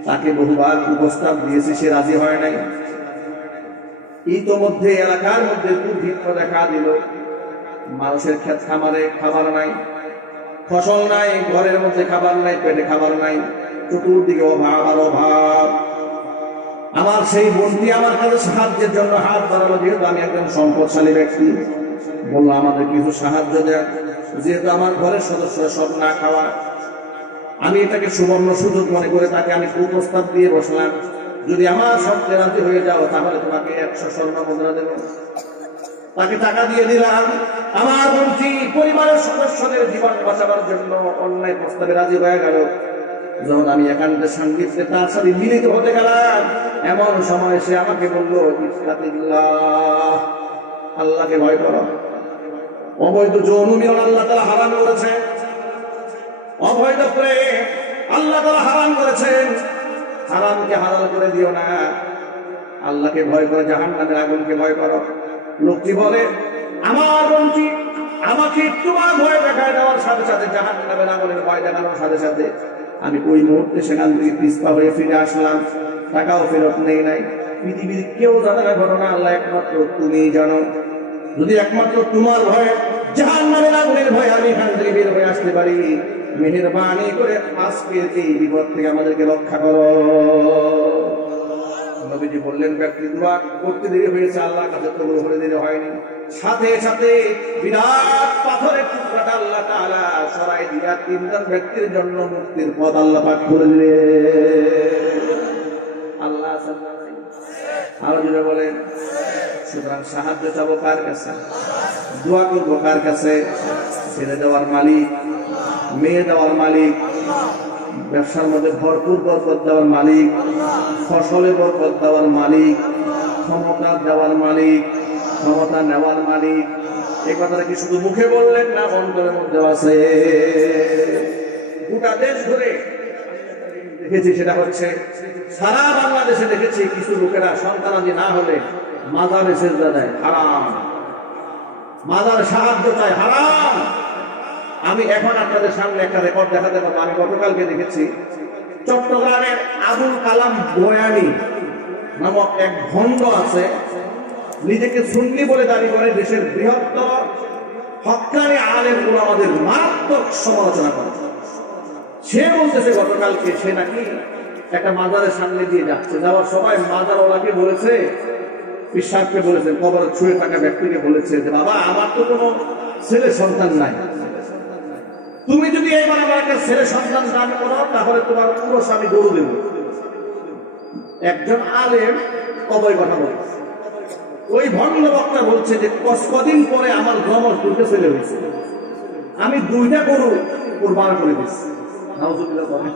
তাকে বহুবার প্রস্তাব দিয়েছি, সে রাজি হয় নাই। ইতোমধ্যে এলাকার মধ্যে দুর্ভিক্ষ দেখা দিল। মানুষের ক্ষেত খামারে খাবার নাই, ফসল নাই, ঘরের মধ্যে খাবার নাই, পেটে খাবার নাই, চতুর্দিকে অভাব আর অভাব। আমার সেই বোনটি আমার কাছে সাহায্যের জন্য হাত বাড়ালো। যেহেতু আমি একজন সম্পদশালী ব্যক্তি, বললো আমাদের কিছু সাহায্য দেন, যেহেতু আমার ঘরের সদস্যরা সব না খাওয়া। আমি এটাকে সুবর্ণ সুযোগ মনে করে তাকে আমি কুপ্রস্তাব দিয়ে বসলাম, যদি আমার শর্তে রাজি হয়ে যাও তাহলে তোমাকে 100 স্বর্ণ মুদ্রা দেব। তাকে টাকা দিয়ে দিলাম। আমার বোনটি পরিবারের সদস্যদের জীবন বাঁচাবার জন্য অন্যায় প্রস্তাবে রাজি হয়ে গেল। যখন আমি একান্তের সান্নিধ্যে তার সাথে মিলিত হতে গেলাম, এমন সময় সে আমাকে বললো, ইত্তাকিল্লাহ, আল্লাহকে ভয় করো। অবৈধ যৌন মিলন আল্লাহ তাআলা হারাম করেছে। অবৈধ প্রেম আল্লাহ তাআলা হারাম করেছেন। হারামকে হালাল করে দিও না। আল্লাহকে ভয় করে জাহান্নামের আগুনকে ভয় করো। লোকটি বলে, আমার বোনটি আমাকে তোমার ভয় দেখায় দেওয়ার সাথে সাথে, জাহান্নামের আগুনের ভয় দেখানোর সাথে সাথে আমি ওই মুহূর্তে সেখান থেকে পিছপা হয়ে ফিরে আসলাম। টাকাও ফেরত নেই নাই। পৃথিবীর কেউ জানে না ঘটনা, আল্লাহ একমাত্র তুমিই জানো। যদি একমাত্র তোমার ভয়, জাহান্নামের আগুনের ভয় আমি এখান থেকে বের হয়ে আসতে পারি, মেহেরবানি করে আজকের এই বিপদ থেকে আমাদেরকে রক্ষা করো। নবীজি বললেন, ব্যক্তি দোয়া করতে দেরি হয়েছে, আল্লাহর কাছে কবুল হতে দেরি হয়নি। সাথে সাথে বিরাট পাথরের টুকরাটা আল্লাহ তাআলা সরাই দিয়া 3 জন ব্যক্তির জন্য মুক্তির পথ আল্লাহ পাক করে দিলেন। আল্লাহ আরো জোরে বলেন। সুতরাং সাহায্য চাবো কার কাছে? দোয়া করবো কার কাছে? ছেলে দেওয়ার মালিক, মেয়ে দেওয়ার মালিক, ব্যবসার মধ্যে ভরপুর বরকত দেওয়ার মালিক, ফসলে বরকত দেওয়ার মালিক, ক্ষমতা দেওয়ার মালিক, ক্ষমতা নেওয়ার মালিক। এই কথাটা কি শুধু মুখে বললেন না অন্তরের মধ্যে আছে? গোটা দেশ ঘুরে দেখেছি, সেটা হচ্ছে সারা বাংলাদেশে দেখেছি কিছু লোকেরা সন্তানাদি না হলে মাজারে সেজদা দেয়, হারাম। মাজারে সাহায্য চায়, হারাম। আমি এখন আপনাদের সামনে একটা রেকর্ড দেখাতে পারবো। আমি গতকালকে দেখেছি চট্টগ্রামের আবুল কালাম বয়ানি নামক এক ভণ্ড আছে, নিজেকে সুন্নি বলে দাবি করে, দেশের বৃহত্তর হক্কানি আলেম উলামাদের মারাত্মক সমালোচনা করে। সে বলতেছে গতকালকে সে নাকি একটা মাজারের সামনে দিয়ে যাচ্ছে, যাওয়ার সবাই মাজারওয়ালাকে বলেছে, পিসাবকে বলেছে, কবরে ছুঁয়ে থাকা ব্যক্তিকে বলেছে যে বাবা আমার তো কোনো ছেলে সন্তান নাই, তুমি যদি এইবার আমার একটা ছেলে সন্তান দান করো তাহলে তোমার পুরো স্বামী গরু দেব। একজন আলেম কবই কথা বলছে। ওই ভণ্ড বক্তা বলছে যে কদিন পরে আমার জমজ দুটো ছেলে হয়েছে, আমি 2টা গরু কুরবান করে দিচ্ছি। নাউজুবিল্লাহ বলেন,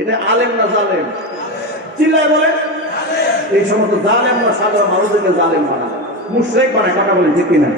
এটা আলেম না জালেম? চিল্লায় বলে এই সমস্ত জালেম না সাধারণ মানুষদেরকে জালেম বানায়, মুশরিক বানায়। কথা বলে ঠিক কিনা?